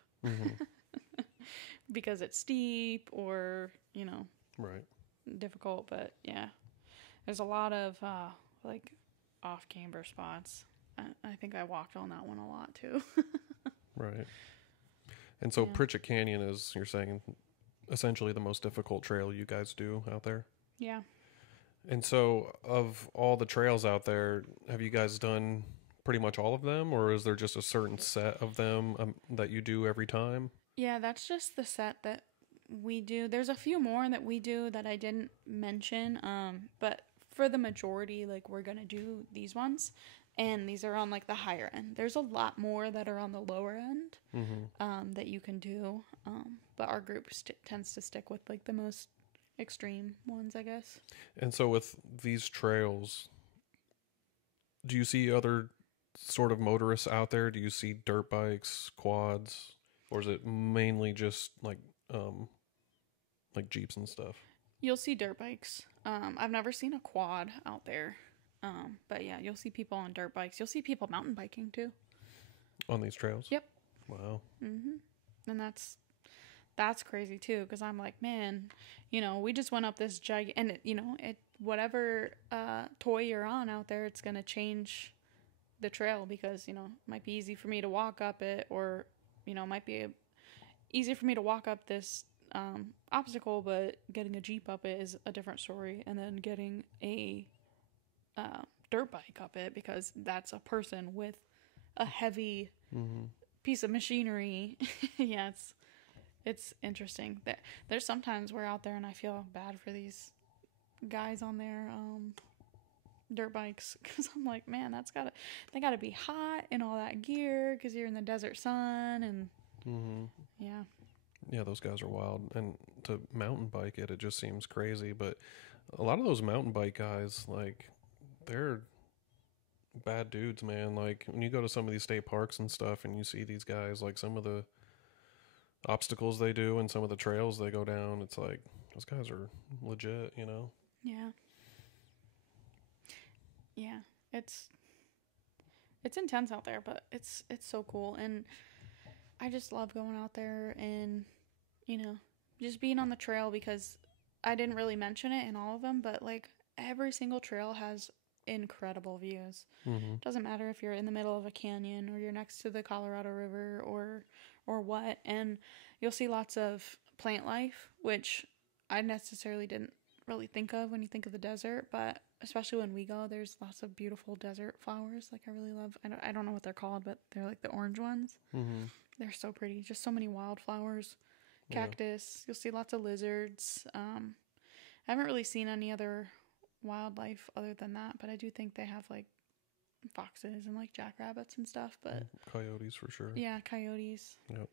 because it's steep or, right, difficult. But there's a lot of like off camber spots. I think I walked on that one a lot too. Right. And so Pritchett Canyon is, you're saying, essentially the most difficult trail you guys do out there? Yeah. And so of all the trails out there, have you guys done pretty much all of them, or is there just a certain set of them that you do every time? Yeah, that's just the set that we do. There's a few more that we do that I didn't mention, but for the majority, like, we're going to do these ones, and these are on like the higher end. There's a lot more that are on the lower end that you can do, but our group tends to stick with like the most extreme ones, I guess. And so with these trails, do you see other sort of motorists out there? Do you see dirt bikes, quads, or is it mainly just like Jeeps and stuff? You'll see dirt bikes. I've never seen a quad out there. But yeah, you'll see people on dirt bikes. You'll see people mountain biking too. On these trails? Yep. Wow. And that's crazy too, because I'm like, man, we just went up this and whatever toy you're on out there, it's gonna change the trail, because it might be easy for me to walk up it, or it might be easy for me to walk up this obstacle, but getting a Jeep up it is a different story, and then getting a dirt bike up it, because that's a person with a heavy piece of machinery. It's interesting. There's sometimes we're out there and I feel bad for these guys on their dirt bikes, because I'm like, man, they gotta be hot in all that gear, because you're in the desert sun, and yeah, those guys are wild. And to mountain bike it just seems crazy, but a lot of those mountain bike guys, like, they're bad dudes, man. Like, when you go to some of these state parks and stuff and you see these guys, like, some of the obstacles they do and some of the trails they go down, it's like, those guys are legit, Yeah, it's intense out there, but it's so cool, and I just love going out there and just being on the trail, because I didn't really mention it in all of them, but like every single trail has incredible views. Doesn't matter if you're in the middle of a canyon or you're next to the Colorado River or what, and you'll see lots of plant life, which I necessarily didn't really think of when you think of the desert, but especially when we go, there's lots of beautiful desert flowers. Like, I really love, I don't know what they're called, but they're like the orange ones. They're so pretty. Just so many wildflowers, cactus. You'll see lots of lizards. I haven't really seen any other wildlife other than that, but I do think they have like foxes and like jackrabbits and stuff. But coyotes for sure. yeah, coyotes. Yep.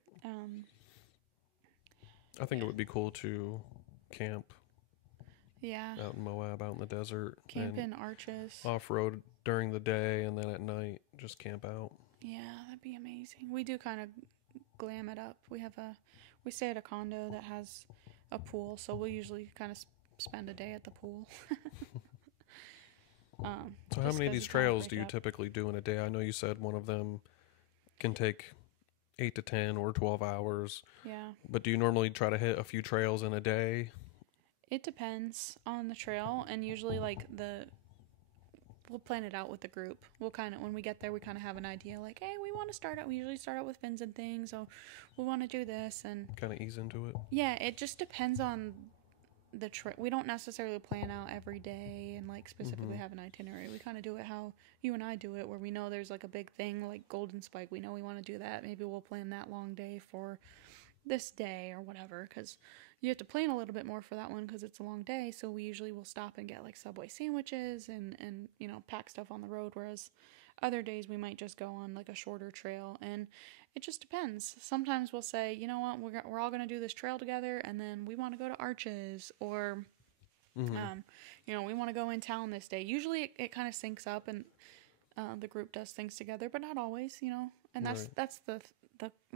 I think it would be cool to camp. Yeah. Out in Moab, out in the desert. Camp in arches. Off-road during the day, and then at night, just camp out. Yeah, that'd be amazing. We do kind of glam it up. We stay at a condo that has a pool, so we'll usually kind of spend a day at the pool. So how many of these trails do you typically do in a day? I know you said one of them can take 8 to 10 or 12 hours. Yeah. But do you normally try to hit a few trails in a day? It depends on the trail, and usually like we'll plan it out with the group. We'll kind of, when we get there, we kind of have an idea like, hey, we want to start out. We usually start out with fins and things, so we want to do this and kind of ease into it. Yeah, it just depends on the trip. We don't necessarily plan out every day and like specifically have an itinerary. We kind of do it how you and I do it, where we know there's like a big thing like Golden Spike. We know we want to do that. Maybe we'll plan that long day for this day or whatever, because you have to plan a little bit more for that one because it's a long day. So we usually will stop and get like Subway sandwiches and you know, pack stuff on the road, whereas other days we might just go on like a shorter trail, and it just depends. Sometimes we'll say, you know what, we're all going to do this trail together, and then we want to go to Arches, or you know, we want to go in town this day. Usually it kind of syncs up, and the group does things together, but not always, you know. And that's the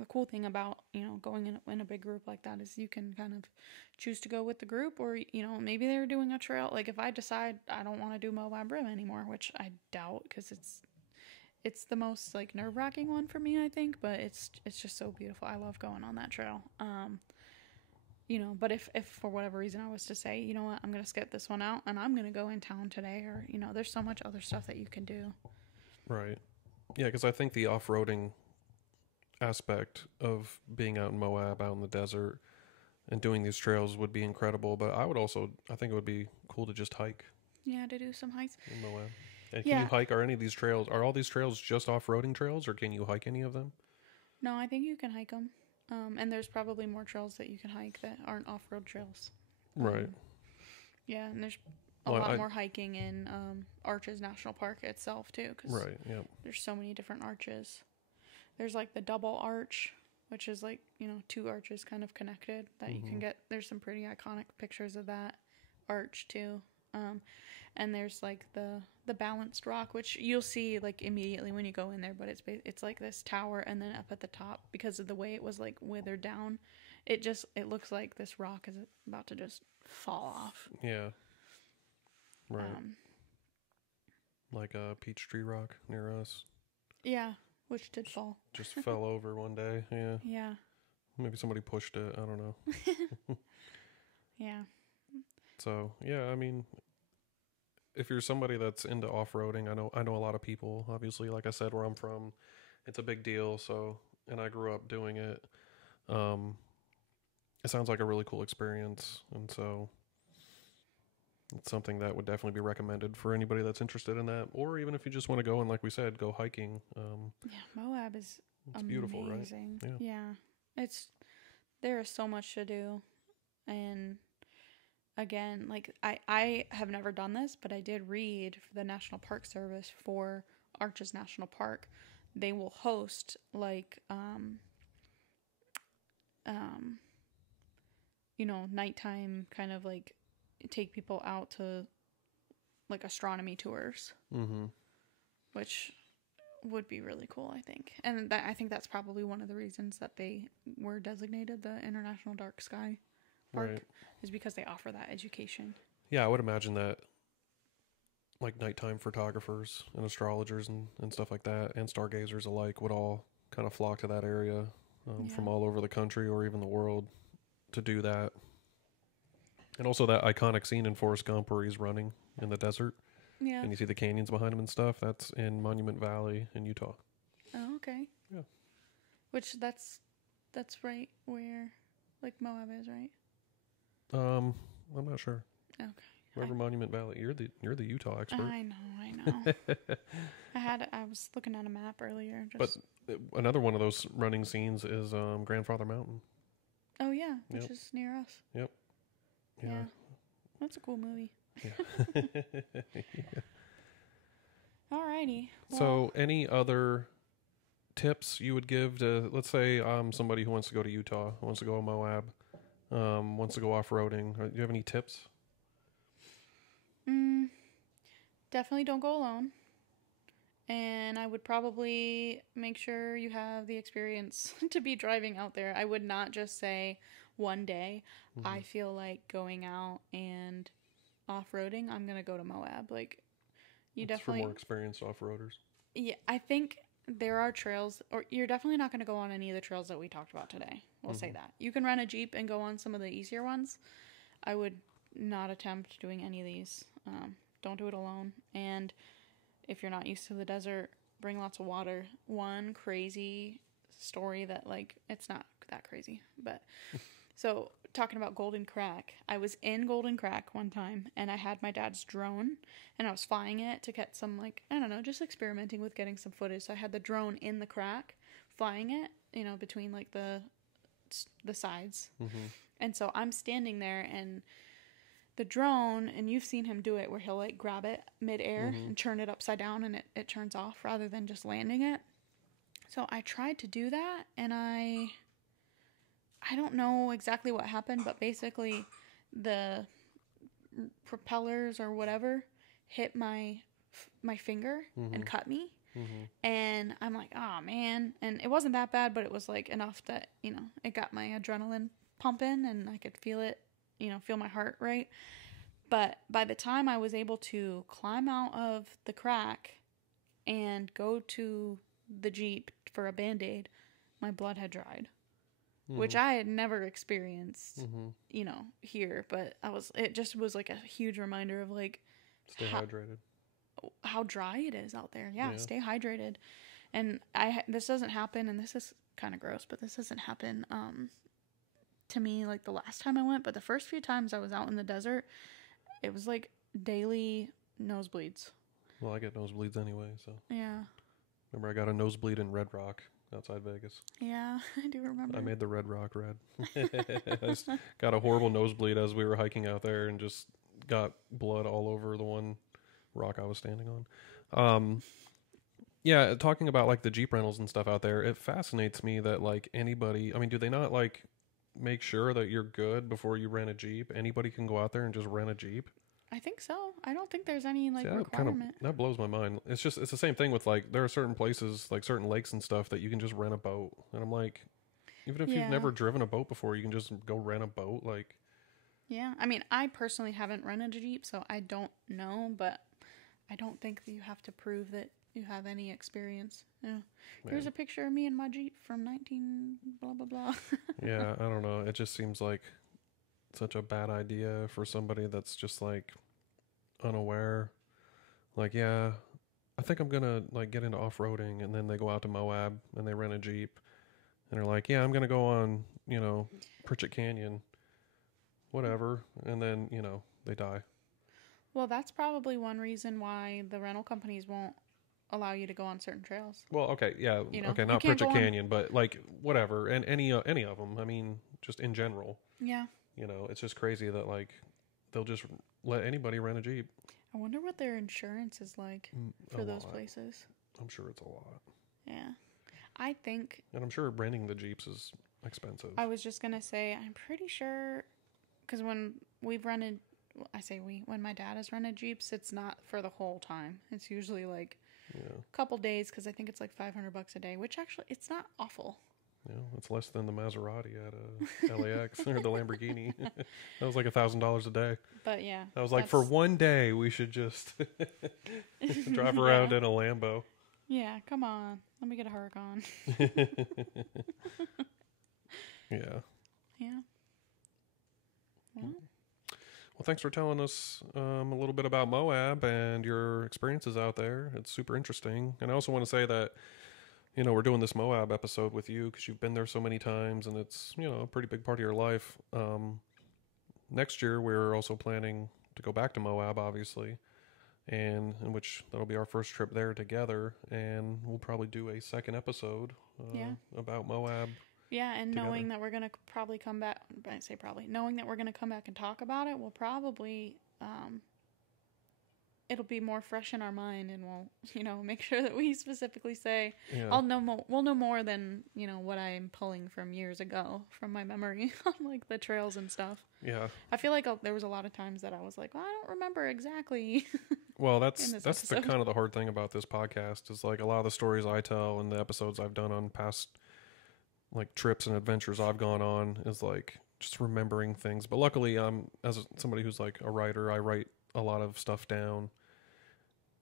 cool thing about, you know, going in a big group like that, is you can kind of choose to go with the group, or, you know, maybe they're doing a trail. Like if I decide I don't want to do Moab Rim anymore, which I doubt, because it's the most like nerve-wracking one for me, I think, but it's just so beautiful. I love going on that trail. You know, but if for whatever reason I was to say, you know what, I'm going to skip this one out and I'm going to go in town today, or, you know, there's so much other stuff that you can do. Right. Yeah, because I think the off-roading aspect of being out in Moab, out in the desert, and doing these trails would be incredible, but I think it would be cool to just hike. Yeah, to do some hikes. In Moab. And can you hike, are any of these trails, are all these trails just off-roading trails, or can you hike any of them? No, I think you can hike them. And there's probably more trails that you can hike that aren't off-road trails. Right. Yeah, and there's a lot more hiking in Arches National Park itself, too. Cause there's so many different arches. There's like the double arch, which is like, you know, two arches kind of connected that you can get. There's some pretty iconic pictures of that arch, too. And there's like the balanced rock, which you'll see like immediately when you go in there, but it's like this tower, and then up at the top, because of the way it was like withered down, it looks like this rock is about to just fall off. Yeah. Right. Like a Peachtree Rock near us. Yeah, which did fall. Just fell over one day. Yeah. Yeah. Maybe somebody pushed it. I don't know. Yeah. So, yeah, I mean, if you're somebody that's into off-roading, I know a lot of people, obviously, like I said, where I'm from, it's a big deal. So, and I grew up doing it. It sounds like a really cool experience. And so it's something that would definitely be recommended for anybody that's interested in that. Or even if you just want to go and, like we said, go hiking. Yeah, Moab is amazing. Beautiful, right? Yeah. There is so much to do. And again, like I have never done this, but I did read for the National Park Service for Arches National Park. They will host like you know, nighttime kind of like take people out to like astronomy tours, which would be really cool, I think. And I think that's probably one of the reasons that they were designated the International Dark Sky Park, is because they offer that education. Yeah, I would imagine that like nighttime photographers and astrologers and stuff like that, and stargazers alike, would all kind of flock to that area from all over the country or even the world to do that. And also that iconic scene in Forrest Gump where he's running in the desert. Yeah. And you see the canyons behind him and stuff. That's in Monument Valley in Utah. Oh, okay. Yeah. Which that's right where like Moab is, right? I'm not sure. Okay. Wherever Monument Valley. You're the Utah expert. I know. I was looking at a map earlier. But another one of those running scenes is Grandfather Mountain. Oh yeah, which is near us. Yep. Yeah. That's a cool movie. Yeah. Alrighty. Well, So, any other tips you would give to, let's say, somebody who wants to go to Utah, who wants to go to Moab, wants to go off-roading? Do you have any tips? definitely don't go alone. And I would probably make sure you have the experience to be driving out there. I would not just say one day, I feel like going out and off-roading, I'm going to go to Moab. Like, you It's definitely... for more experienced off-roaders. Yeah, I think there are trails, or you're definitely not going to go on any of the trails that we talked about today. We'll say that. You can rent a Jeep and go on some of the easier ones. I would not attempt doing any of these. Don't do it alone. And if you're not used to the desert, bring lots of water. One crazy story that, like, it's not that crazy, but... So, talking about Golden Crack, I was in Golden Crack one time, and I had my dad's drone, and I was flying it to get some, like, I don't know, just experimenting with getting some footage. So I had the drone in the crack, flying it, you know, between, like, the sides. And so I'm standing there, and the drone, and you've seen him do it, where he'll, like, grab it mid-air and turn it upside down, and it turns off rather than just landing it. So I tried to do that, and I don't know exactly what happened, but basically the propellers or whatever hit my finger and cut me. And I'm like, oh man. And it wasn't that bad, but it was like enough that, you know, it got my adrenaline pumping and I could feel it, you know, feel my heart rate. But by the time I was able to climb out of the crack and go to the Jeep for a Band-Aid, my blood had dried. Which I had never experienced, you know, here. But it just was like a huge reminder of like... Stay hydrated. How dry it is out there. Yeah, stay hydrated. And this doesn't happen, and this is kind of gross, but this doesn't happen to me like the last time I went. But the first few times I was out in the desert, it was like daily nosebleeds. Well, I get nosebleeds anyway, so... Yeah. Remember, I got a nosebleed in Red Rock. Outside Vegas. Yeah, I do remember. I made the Red Rock red. I just got a horrible nosebleed as we were hiking out there and just got blood all over the one rock I was standing on. Yeah, talking about like the Jeep rentals and stuff out there, it fascinates me that like anybody, I mean, do they not like make sure that you're good before you rent a Jeep? Anybody can go out there and just rent a Jeep? I think so. I don't think there's any like requirement. That blows my mind. It's the same thing with like there are certain places like certain lakes and stuff that you can just rent a boat, and I'm like, even if you've never driven a boat before, you can just go rent a boat. Like, yeah, I mean, I personally haven't rented a Jeep, so I don't know, but I don't think that you have to prove that you have any experience. Yeah, here's a picture of me in my Jeep from 19 blah blah blah. Yeah, I don't know. It just seems like such a bad idea for somebody that's just like unaware. Like, yeah, I think I'm gonna like get into off-roading, and then they go out to Moab and they rent a Jeep and they're like, yeah, I'm gonna go on, you know, Pritchett Canyon, whatever, and then, you know, they die. Well, that's probably one reason why the rental companies won't allow you to go on certain trails. Well, okay, yeah, you know, okay, not Pritchett Canyon, but like whatever, and any of them. I mean, just in general. Yeah. You know, it's just crazy that like they'll just let anybody rent a Jeep. I wonder what their insurance is like for those places. I'm sure it's a lot. Yeah. I think... And I'm sure renting the Jeeps is expensive. I was just going to say, I'm pretty sure... Because when we've rented... I say when my dad has rented Jeeps, it's not for the whole time. It's usually like a couple days, because I think it's like $500 a day, which actually, it's not awful. Yeah, it's less than the Maserati at LAX or the Lamborghini. That was like $1,000 a day. But yeah, I was like, for one day, we should just drive around in a Lambo. Yeah, come on, let me get a Huracan. Yeah. Yeah. Well, thanks for telling us a little bit about Moab and your experiences out there. It's super interesting, and I also want to say that, you know, we're doing this Moab episode with you because you've been there so many times and it's, you know, a pretty big part of your life. Next year, we're also planning to go back to Moab, obviously, and in which that'll be our first trip there together. And we'll probably do a second episode about Moab. Yeah, and together. knowing that we're going to probably come back, I say probably, knowing that we're going to come back and talk about it, we'll probably, it'll be more fresh in our mind, and we'll, make sure that we specifically say, Yeah. we'll know more than, what I'm pulling from years ago from my memory on, like, the trails and stuff. Yeah. I feel like there was a lot of times that I was like, well, I don't remember exactly. Well, that's the episode. kind of the hard thing about this podcast is like a lot of the stories I tell and the episodes I've done on past like trips and adventures I've gone on is like just remembering things. But luckily, as somebody who's like a writer, I write a lot of stuff down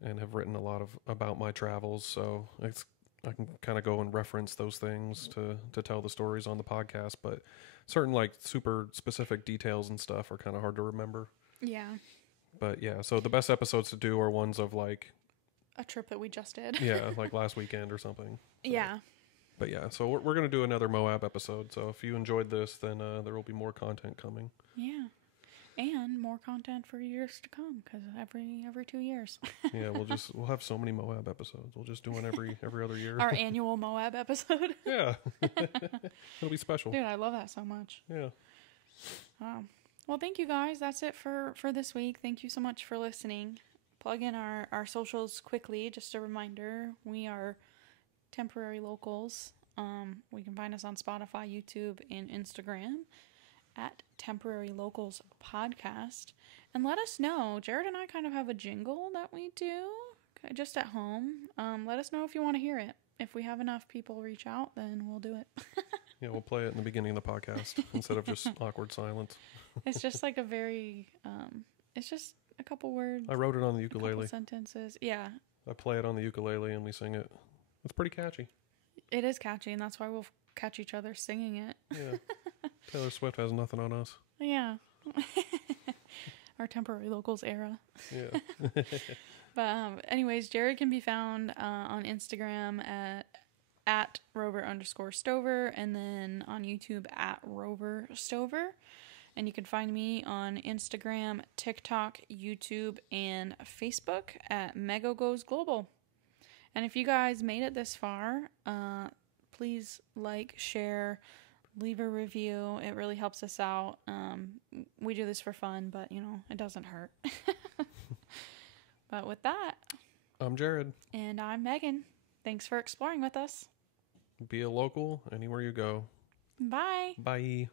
and have written a lot about my travels. So I can kind of go and reference those things to tell the stories on the podcast. But certain like super specific details and stuff are kind of hard to remember. Yeah. But yeah, so the best episodes to do are ones of like a trip that we just did. Yeah, like last weekend or something. So. Yeah. But yeah, so we're going to do another Moab episode. So if you enjoyed this, then there will be more content coming. Yeah. And more content for years to come, because every 2 years. Yeah, we'll have so many Moab episodes. We'll just do one every other year. Our annual Moab episode. Yeah. It'll be special. Dude, I love that so much. Yeah. Well, thank you guys. That's it for this week. Thank you so much for listening. Plug in our socials quickly. Just a reminder, we are Temporary Locals. We can find us on Spotify, YouTube, and Instagram at Temporary Locals Podcast. And let us know. Jared and I kind of have a jingle that we do just at home. Let us know if you want to hear it. If we have enough people reach out, then we'll do it. Yeah, we'll play it in the beginning of the podcast instead of just awkward silence. It's just like a very, it's just a couple words. I wrote it on the A ukulele. couple sentences. Yeah. I play it on the ukulele and we sing it. It's pretty catchy. It is catchy, and that's why we'll catch each other singing it. Yeah. Taylor Swift has nothing on us. Yeah. Our Temporary Locals era. Yeah. But anyways, Jared can be found on Instagram at Rover_Stover, and then on YouTube at Rover Stover. And you can find me on Instagram, TikTok, YouTube, and Facebook at Mego Goes Global. And if you guys made it this far, please like, share, leave a review. It really helps us out. We do this for fun, but it doesn't hurt. But with that, I'm Jared. and I'm Megan. Thanks for exploring with us. Be a local anywhere you go. Bye. Bye.